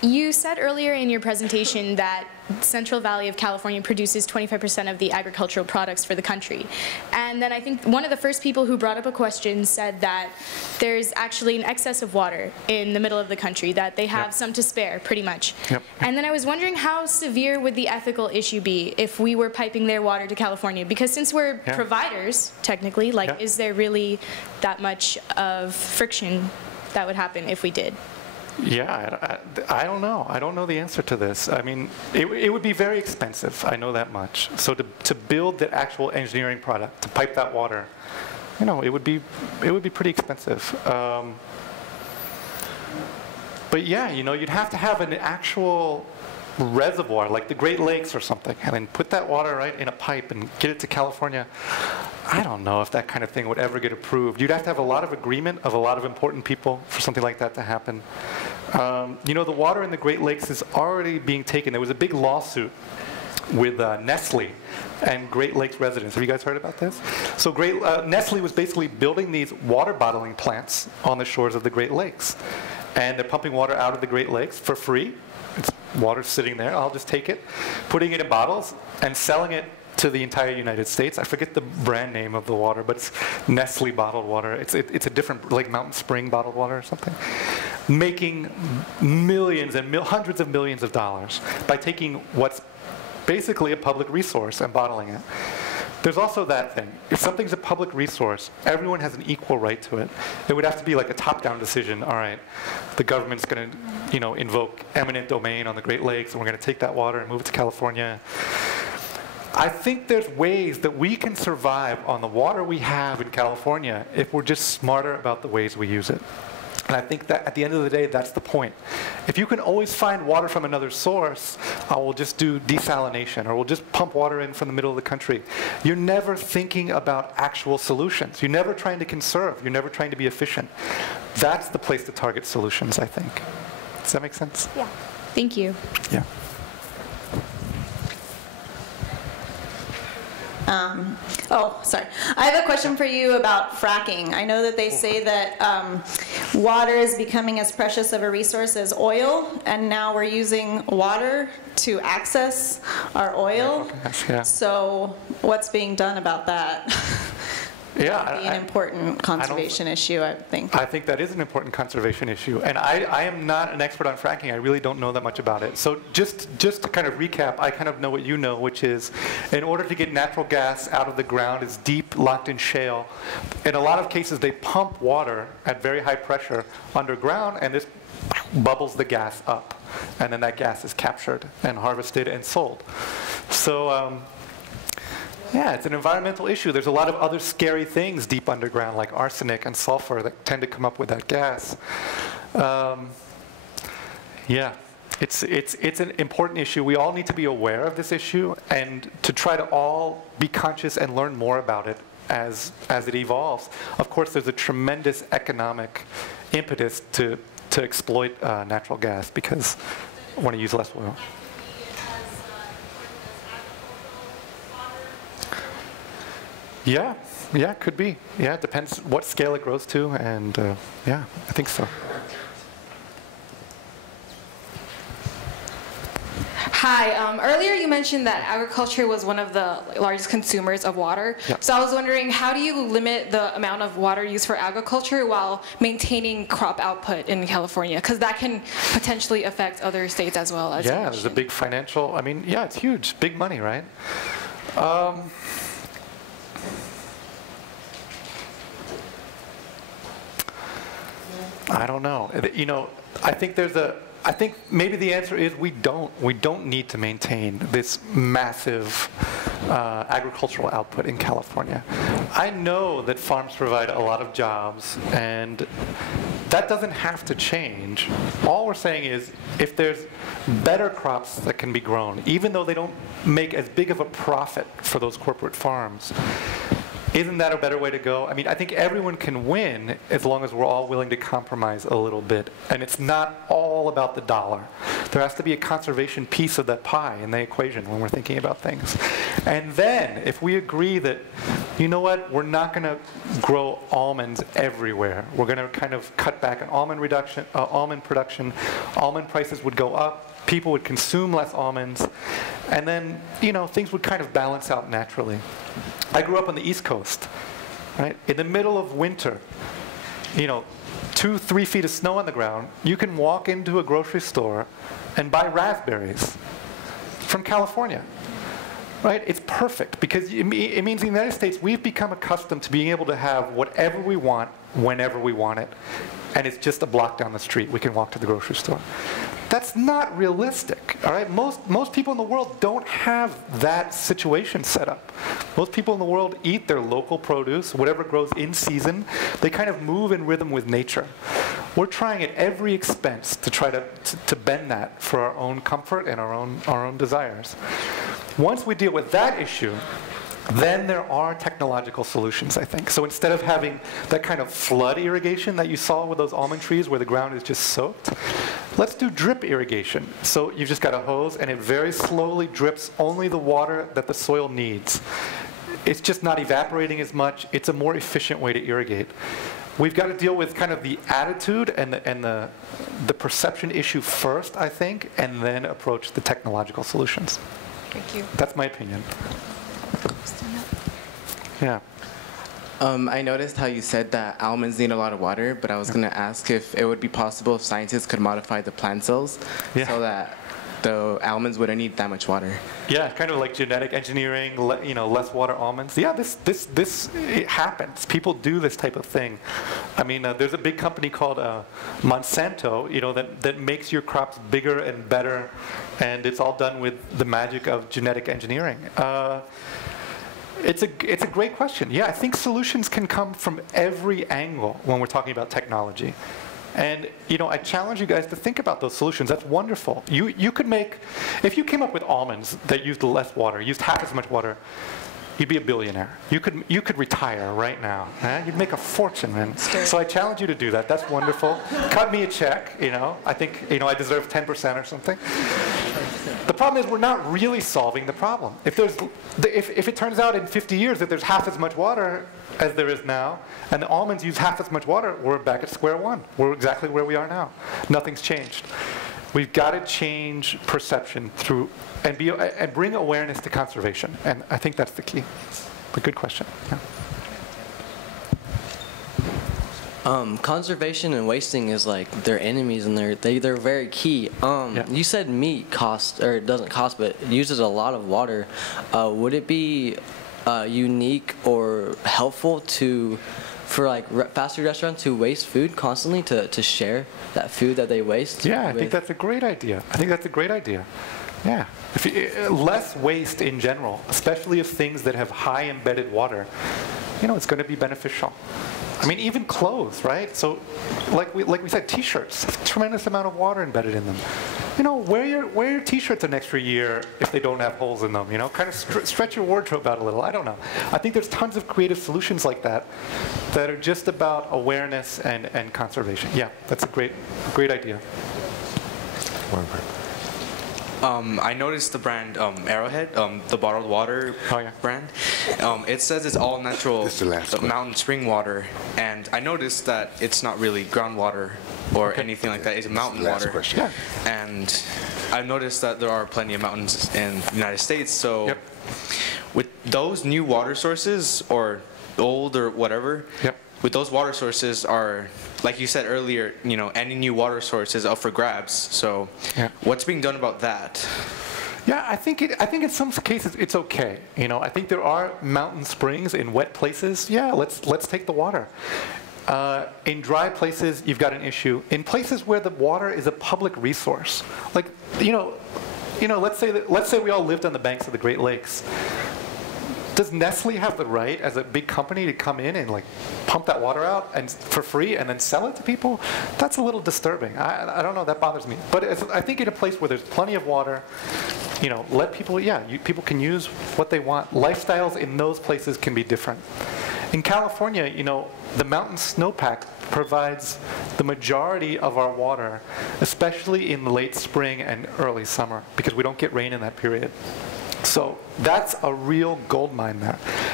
You said earlier in your presentation that Central Valley of California produces 25% of the agricultural products for the country. And then I think one of the first people who brought up a question said that there's actually an excess of water in the middle of the country, that they have some to spare, pretty much. And then I was wondering, how severe would the ethical issue be if we were piping their water to California? Because since we're providers, technically, like, is there really that much of friction that would happen if we did? Yeah, I don't know. I don't know the answer to this. I mean, it would be very expensive. I know that much. So to build the actual engineering product, to pipe that water, you know, it would be pretty expensive. But yeah, you know, you'd have to have an actual reservoir, like the Great Lakes or something, and then put that water right in a pipe and get it to California. I don't know if that kind of thing would ever get approved. You'd have to have a lot of agreement of a lot of important people for something like that to happen. You know, the water in the Great Lakes is already being taken. There was a big lawsuit with Nestle and Great Lakes residents. Have you guys heard about this? So Nestle was basically building these water bottling plants on the shores of the Great Lakes. And they're pumping water out of the Great Lakes for free. It's water sitting there. I'll just take it, putting it in bottles, and selling it to the entire United States. I forget the brand name of the water, but it's Nestle bottled water. It's a different, like Mountain Spring bottled water or something. Making millions and hundreds of millions of dollars by taking what's basically a public resource and bottling it. There's also that thing. If something's a public resource, everyone has an equal right to it. It would have to be like a top-down decision. All right, the government's going to, you know, invoke eminent domain on the Great Lakes, and we're going to take that water and move it to California. I think there's ways that we can survive on the water we have in California if we're just smarter about the ways we use it. And I think that at the end of the day, that's the point. If you can always find water from another source, we'll just do desalination, or we'll just pump water in from the middle of the country. You're never thinking about actual solutions. You're never trying to conserve. You're never trying to be efficient. That's the place to target solutions, I think. Does that make sense? Yeah. Thank you. Yeah. Sorry. I have a question for you about fracking. I know that they say that water is becoming as precious of a resource as oil, and now we're using water to access our oil. Yeah. So what's being done about that? Yeah, That'd be an important conservation issue, I think. I think that is an important conservation issue. And I am not an expert on fracking. I really don't know that much about it. So just to kind of recap, I kind of know what you know, which is in order to get natural gas out of the ground, it's deep, locked in shale. In a lot of cases, they pump water at very high pressure underground, and this bubbles the gas up. And then that gas is captured and harvested and sold. So, yeah, it's an environmental issue. There's a lot of other scary things deep underground, like arsenic and sulfur, that tend to come up with that gas. Yeah, it's an important issue. We all need to be aware of this issue and to try to all be conscious and learn more about it as it evolves. Of course, there's a tremendous economic impetus to exploit natural gas because I want to use less oil. Yeah, could be. Yeah, it depends what scale it grows to, and yeah, I think so. Hi, earlier you mentioned that agriculture was one of the largest consumers of water. Yep. So I was wondering, how do you limit the amount of water used for agriculture while maintaining crop output in California? Because that can potentially affect other states as well. As yeah, there's a big financial, I mean, yeah, it's huge, big money, right? I don't know. You know, I think maybe the answer is we don't need to maintain this massive agricultural output in California. I know that farms provide a lot of jobs, and that doesn't have to change. All we're saying is if there's better crops that can be grown, even though they don't make as big of a profit for those corporate farms, isn't that a better way to go? I mean, I think everyone can win as long as we're all willing to compromise a little bit. And it's not all about the dollar. There has to be a conservation piece of that pie in the equation when we're thinking about things. And then, if we agree that, you know what, we're not going to grow almonds everywhere. We're going to kind of cut back on almond production. Almond prices would go up. People would consume less almonds. And then, you know, things would kind of balance out naturally. I grew up on the East Coast, right? In the middle of winter, you know, 2-3 feet of snow on the ground, you can walk into a grocery store and buy raspberries from California. Right? It's perfect because it means in the United States we've become accustomed to being able to have whatever we want whenever we want it. And it's just a block down the street. We can walk to the grocery store. That's not realistic. All right? Most people in the world don't have that situation set up. Most people in the world eat their local produce, whatever grows in season. They kind of move in rhythm with nature. We're trying at every expense to try to bend that for our own comfort and our own desires. Once we deal with that issue, then there are technological solutions, I think. So instead of having that kind of flood irrigation that you saw with those almond trees where the ground is just soaked, let's do drip irrigation. So you've just got a hose and it very slowly drips only the water that the soil needs. It's just not evaporating as much. It's a more efficient way to irrigate. We've got to deal with kind of the attitude and the perception issue first, I think, and then approach the technological solutions. Thank you. That's my opinion. Yeah. I noticed how you said that almonds need a lot of water, but I was going to ask if it would be possible if scientists could modify the plant cells so that the almonds wouldn't need that much water. Yeah, kind of like genetic engineering, you know, less water almonds. Yeah, it happens. People do this type of thing. I mean, there's a big company called Monsanto, you know, that makes your crops bigger and better, and it's all done with the magic of genetic engineering. It's a great question. Yeah, I think solutions can come from every angle when we're talking about technology. And you know, I challenge you guys to think about those solutions. That's wonderful. You could make, if you came up with almonds that used less water, used half as much water, you'd be a billionaire. You could retire right now. You'd make a fortune, man. So I challenge you to do that. That's wonderful. Cut me a check. You know, I think I deserve 10% or something. The problem is we're not really solving the problem. If it turns out in 50 years that there's half as much water as there is now, and the almonds use half as much water, we're back at square one. We're exactly where we are now. Nothing's changed. We've got to change perception through and bring awareness to conservation, and I think that's the key. But good question. Yeah. Conservation and wasting is like they're enemies, and they're very key. You said meat doesn't cost, but uses a lot of water. Would it be unique or helpful for like fast food restaurants who waste food constantly to share that food that they waste? Yeah, I think that's a great idea. Yeah. Less waste in general, especially of things that have high embedded water, you know, it's going to be beneficial. I mean, even clothes, right? So, like we said, T-shirts, tremendous amount of water embedded in them. You know, wear your T-shirts an extra year if they don't have holes in them. You know, kind of stretch your wardrobe out a little. I don't know. I think there's tons of creative solutions like that are just about awareness and conservation. Yeah, that's a great idea. I noticed the brand Arrowhead, the bottled water brand. It says it's all natural mountain spring water, and I noticed that it's not really groundwater or anything like that. It's mountain water. Yeah. And I've noticed that there are plenty of mountains in the United States. So with those new water sources, or old or whatever, with those water sources are, like you said earlier, you know, any new water source is up for grabs. So what's being done about that? Yeah, I think in some cases it's okay. You know, I think there are mountain springs in wet places. Yeah, let's take the water. In dry places, you've got an issue. In places where the water is a public resource, like you know, let's say we all lived on the banks of the Great Lakes. Does Nestle have the right, as a big company, to come in and like pump that water out and for free and then sell it to people? That's a little disturbing. I don't know. That bothers me. But I think in a place where there's plenty of water, you know, let people. People can use what they want. Lifestyles in those places can be different. In California, you know, the mountain snowpack provides the majority of our water, especially in the late spring and early summer, because we don't get rain in that period. So that's a real gold mine there.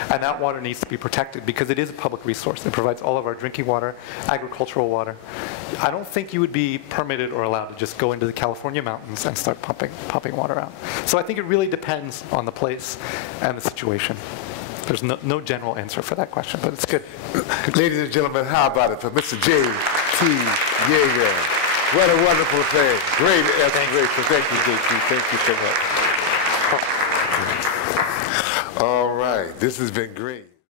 And that water needs to be protected because it is a public resource. It provides all of our drinking water, agricultural water. I don't think you would be permitted or allowed to just go into the California mountains and start pumping water out. So I think it really depends on the place and the situation. There's no general answer for that question, but it's good. Ladies and gentlemen, how about it for Mr. Jt Yeager? What a wonderful thing. Great explanation. Thank you, JT. Thank you so much. All right. This has been great.